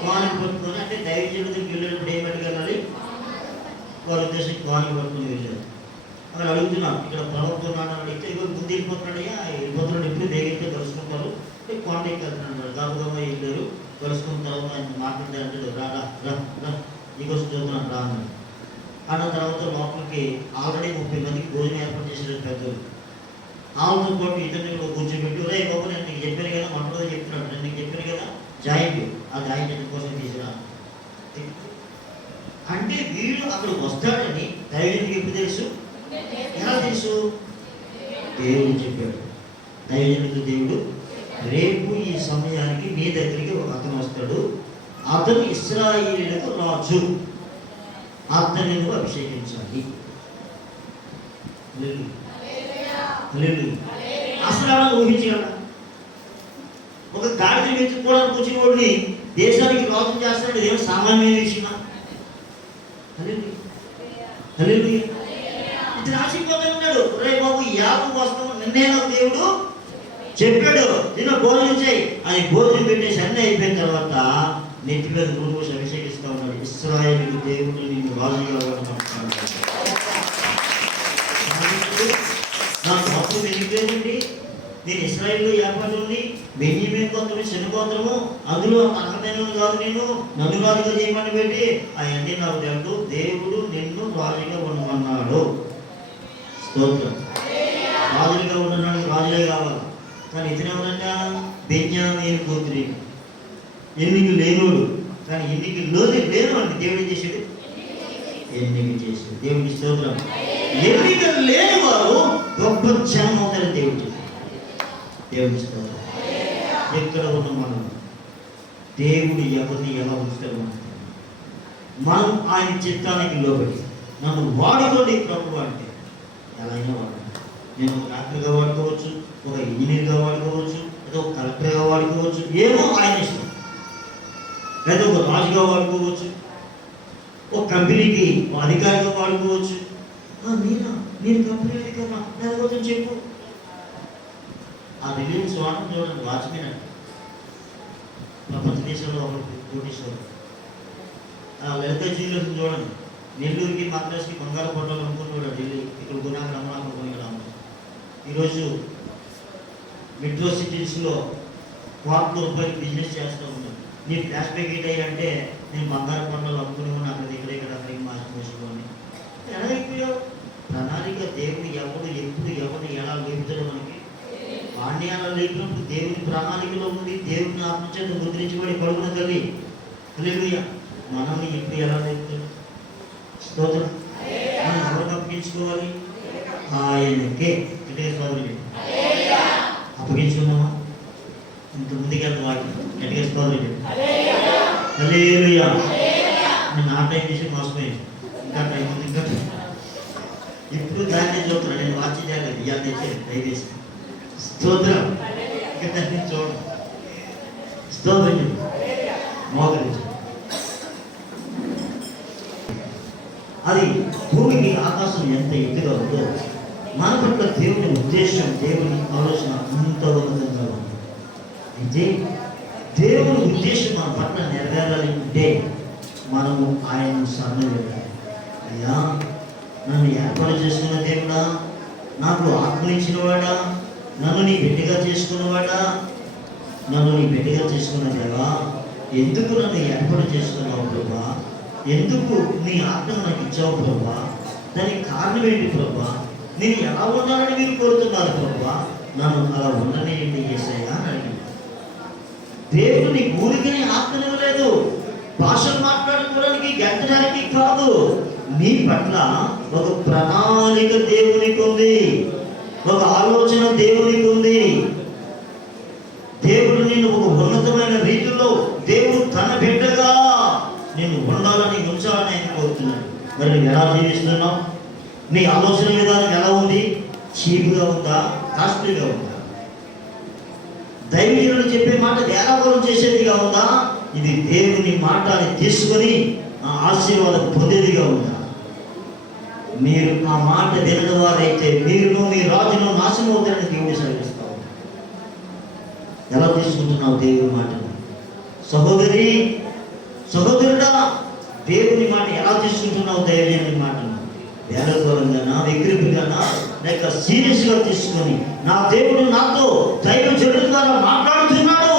కానుక పట్టుకొని, అంటే దైవ జీవితానికి వెళ్ళినప్పుడు ఏం పట్టుకెళ్ళాలి? వారి ఉద్దేశం కానుక పట్టుకుని వెళ్ళారు. అక్కడ అడుగుతున్నాను, ఇక్కడ ప్రభుత్వం అడిగితే ఇవ్వ ముందు వెళ్ళిపోతున్నాడయ్యా, వెళ్ళిపోతున్నాడు, ఎప్పుడు వేగంగా కలుసుకుంటారు, కొండ ఎక్కెళ్తున్నాడు. గబగబా వెళ్ళారు, కలుసుకున్న తర్వాత ఆయన మాట్లాడారంటే రా రా రా నీకోసం చదువుతున్నాను రా అన్నాడు. అన్న తర్వాత లోపలికి ఆల్రెడీ 30 మందికి భోజనం ఏర్పాటు చేసిన పెద్దలు. ఆవుతో పాటు ఇతరుని కూడా కూర్చోబెట్టి రే బాబు నేను నీకు చెప్పాను కదా, మొట్టమొదటి చెప్తున్నాడు, నేను నీకు చెప్పాను కదా జాయింట్, ఆ జాయింట్ కోసం తీసుకురా అంటే వీడు అక్కడ వస్తాడని దైవజనుడికి ఎప్పుడు తెలుసు? ఎలా తెలుసు? దేవుడు చెప్పాడు. దైవజనుడు దేవుడు రేపు ఈ సమయానికి నీ దగ్గరికి ఒక అతను వస్తాడు, అతను ఇశ్రాయేలులకు రాజు, అతన్ని నువ్వు అభిషేకించాలి. అసలు అలా ఊహించగలరా? ఒక గాడిని వెతుక్కోవడానికి వచ్చిన వాడిని దేశానికి రాజు చేస్తాడు, ఏమో సామాన్యమైన విషయమా? ఇతను ఆశిపోతూ ఉన్నాడు, రే బాబు యాభై వస్తాము నిన్నే నాకు దేవుడు చెప్పాడు, నిన్న భోజనం చేయి అని భోజనం పెట్టేసి అన్నీ అయిపోయిన తర్వాత నెత్తి మీద నూనె పోసి అభిషేకిస్తూ ఉన్నాడు. ఇశ్రాయేలు దేవుడు నిన్ను రాజుగా నాకు హక్కు వెళ్ళిపోయిందండి, నేను ఇశ్రాయేల్లో ఏర్పడి బెన్యామీను గోత్రము చిన్న గోత్రము, అందులో అర్హమైన కాదు, నేను నన్ను రాజుగా చేయమని పెట్టి అవన్నీ నాకు తెలుసు, దేవుడు నిన్ను రాజుగా ఉండమన్నాడు. స్తోత్రం. రాజులుగా ఉండడానికి రాజులే కావాలి. కానీ ఇతను ఎవరన్నా బెన్యామీను గోత్రి, ఎన్నిక లేనోడు, కానీ ఎన్నిక లేను అంటే దేవుడు ఏం చేశాడు? ఎన్నిక చేశాడు. దేవుడికి స్తోత్రం. ఎన్నిక లేని వారు గొప్ప జనం అవుతారని దేవుడు చెప్పాడు. దేవుడికి స్తోత్రం. ఎక్కడ ఉన్న మనం దేవుడు ఎవరిని ఎలా ఉంచుతాడు? మనం ఆయన చిత్తానికి లోబడి నన్ను వాడుకోండి ప్రభు అంటే ఎలా అయినా వాడు. నేను ఒక డాక్టర్గా వాడుకోవచ్చు, ఒక ఇంజనీర్గా వాడుకోవచ్చు, లేదా ఒక కలెక్టర్గా వాడుకోవచ్చు, ఏమో ఆయన ఇష్టం. లేదా ఒక రాజుగా వాడుకోవచ్చు, ఒక కంపెనీకి అధికారిగా వాడుకోవచ్చు. నేను కంపెనీ అధికారా నెలకొద్దని చెప్పు. ఆ రిలయన్స్ వాడడం చూడండి, వాచ్మెన్ అంటే ప్రపంచ దేశంలో ఒకటి కోటీశ్వరుడు. లలిత జ్యువెలర్స్ చూడండి, నెల్లూరుకి మద్రాసుకి బంగారు పొట్టాలు అమ్ముకుంటున్నాడు, ఢిల్లీ ఇక్కడ గుణాక రమణాక కొనిరాము. ఈరోజు మెట్రో సిటీస్లో ₹1,00,000 బిజినెస్ చేస్తూ ఉంటాను. నీ ఫ్లాష్ బ్యాక్ ఏంటి అంటే నేను బంగారు పొట్టాలు అమ్ముకుని అక్కడ ఇక్కడ అక్కడికి మార్చుకోని ఎలాగైపోయావు? ప్రణాళిక దేవుడు ఎప్పుడు ఎవరు ఎలా లేపుతాడో మనకి వాణ్ణి అలా లేపినప్పుడు దేవుని ప్రణాళికలో ఉంది, దేవుని ఆత్మచేత ముద్రించబడి పడుకున్న తల్లి. హల్లెలూయా. మనల్ని ఎప్పుడు ఎలా లేపుతాడు? స్తోత్రం. మనం ఎవరికి అప్పగించుకోవాలి? ఆయనకే. అప్పగించుకున్నామా? ఇంత ముందుకెళ్తా వాటి గట్టిగా స్తోత్రం. హల్లెలూయా. నేను ఆ టైం చేసి మోసపోయాను, ఇంకా టైం ఉంది, ఇంకా ఇప్పుడు దాన్ని చూస్తున్నాను. నేను వాచ్ చేయాలి, ఇవాళ తెచ్చాను దయచేసి. స్తోత్రం. ఇంకా దాన్ని చూడండి. స్తోత్రం. మోకరించు. అది భూమికి ఆకాశం ఎంత ఎత్తుగా ఉందో మన పట్ల దేవుని ఉద్దేశం, దేవుని ఆలోచన అంత ఉన్నతంగా ఉంది. అయితే దేవుని ఉద్దేశం మన పట్ల నెరవేరాలి అంటే మనము ఆయనను శరణ వెళ్ళాలి. అయ్యా, నన్ను ఏర్పాటు చేసుకున్న దేవుడా, నాకు ఆత్మనిచ్చిన వాడా, నన్ను నీ బిడ్డగా చేసుకున్నవాడా, నన్ను నీ బిడ్డగా చేసుకున్న దేవా, ఎందుకు నన్ను ఏర్పాటు చేసుకున్నావు ప్రభా? ఎందుకు నీ ఆత్మను నాకు ఇచ్చావు ప్రభా? దానికి కారణం ఏంటి ప్రభా? నేను ఎలా ఉండాలని మీరు కోరుతున్నారు ప్రభా? నన్ను అలా ఉండనేయండి యేసయ్యా అని అడిగింది. దేవుడు నీ ఊరికని ఆత్మనివ్వలేదు, భాషలు మాట్లాడుకోవడానికి గంటడానికి కాదు. నీ పట్ల ఒక ప్రణాళిక దేవునికి ఉంది, ఒక ఆలోచన దేవునికి ఉంది. దేవుడు నిన్ను ఒక ఉన్నతమైన రీతిలో దేవుడు తన బిడ్డగా నేను ఉండాలని ఉంచాలని ఆయన కోరుతున్నాడు. మరి నువ్వు ఎలా జీవిస్తున్నావు? నీ ఆలోచన విధానం ఎలా ఉంది? చీపుగా ఉందా? కాస్ట్లీగా ఉందా? దైవజనుడు చెప్పే మాట వేలాకోలం చేసేదిగా ఉందా? ఇది దేవుని మాటని తీసుకొని ఆ ఆశీర్వాదం పొందేదిగా ఉందా? మీరు ఆ మాట వినని వారైతే మీరును మీ రాజును నాశనం అవుతారని దేవుడు సెలవిస్తావు. ఎలా తీసుకుంటున్నావు దేవుని మాటను? సహోదరి, సహోదరుడా, దేవుని మాట ఎలా తీసుకుంటున్నావు? దైవజనుని మాటను వేలకోలంగానా, విగ్రహంగానా, లేక సీరియస్గా తీసుకొని నా దేవుడు నాతో దైవజనుడి ద్వారా మాట్లాడుతున్నాడు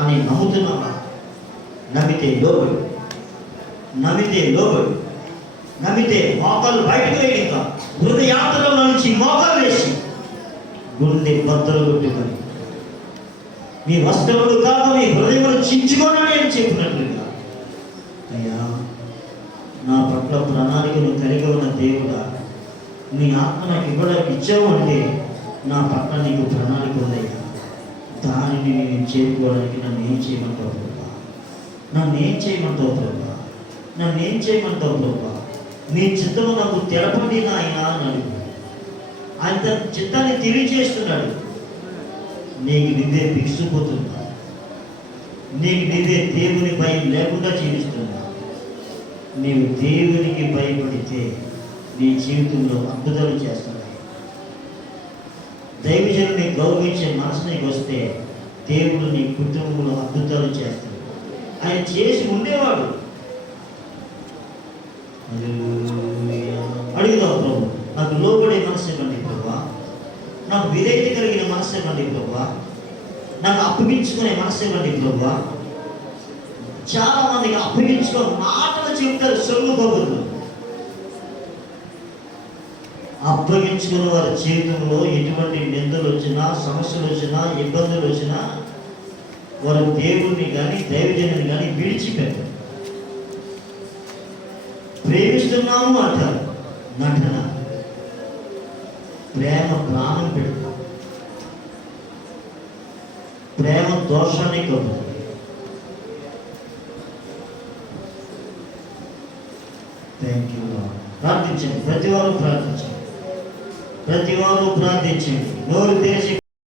అని నమ్ముతున్నావా? నమ్మితే లోబడు, నమ్మితే లోబడు, నమ్మితే మోకాలు బయటకు వేయక హృదయాత్రలో నుంచి మోకాలు వేసి గుండె బద్దలు కొట్టుకొని మీ వస్త్రములు కాదు మీ హృదయములు చించుకోనని అని చెప్పినట్లుగా, అయ్యా నా పట్ల ప్రణాళికను కలిగి ఉన్న దేవుడా, నీ ఆత్మ నాకు ఇవ్వడానికి ఇచ్చావు అంటే నా పట్ల నీకు ప్రణాళిక ఉందయ్యా. దానిని నేను చేరుకోవడానికి నన్ను ఏం చేయమంటావు ప్రభా? నన్ను ఏం చేయమంటావు ప్రభా? నన్ను ఏం చేయమంటావు ప్రభా? నీ చిత్తము నాకు తెలపండి నాయన అని అడుగు. ఆయన తన చిత్తాన్ని తెలియజేస్తున్నాడు. నీకు నువ్వే బిగుసిపోతున్నా, నీకు నువ్వే దేవుని భయం లేకుండా జీవిస్తున్నా. నీవు దేవునికి భయపడితే నీ జీవితంలో అద్భుతాలు చేస్తున్నాయి. దైవజనుని గౌరవించే మనసు నీకు వస్తే దేవుడు నీ కుటుంబంలో అద్భుతాలు చేస్తాడు. ఆయన చేసి ఉండేవాడు. అడుగుదాం, ప్రభు నాకు లోబడే మనసు ఇవ్వండి ప్రభా, నాకు విధేయత కలిగిన మనసు ఇవ్వండి ప్రభా, నాకు అప్పగించుకునే మనసు ఇవ్వండి ప్రభా. చాలా మందికి అప్పగించుకో మాటలు చెప్తారు సొమ్ము కబుర్లు. అప్పగించుకున్న వారి జీవితంలో ఎటువంటి నిందలు వచ్చినా, సమస్యలు వచ్చినా, ఇబ్బందులు వచ్చినా వారు దేవుడిని కానీ దైవజనుని కానీ విడిచిపెట్టారు. ప్రేమిస్తున్నాము అంటారు, నటన. ప్రేమ ప్రాణం పెడతారు, ప్రేమ దోషాన్ని కలుగుతుంది. Thank you. ప్రార్థించండి, ప్రతి వారు ప్రార్థించండి, ప్రతి వారు ప్రార్థించండి. నోరు తెరిచి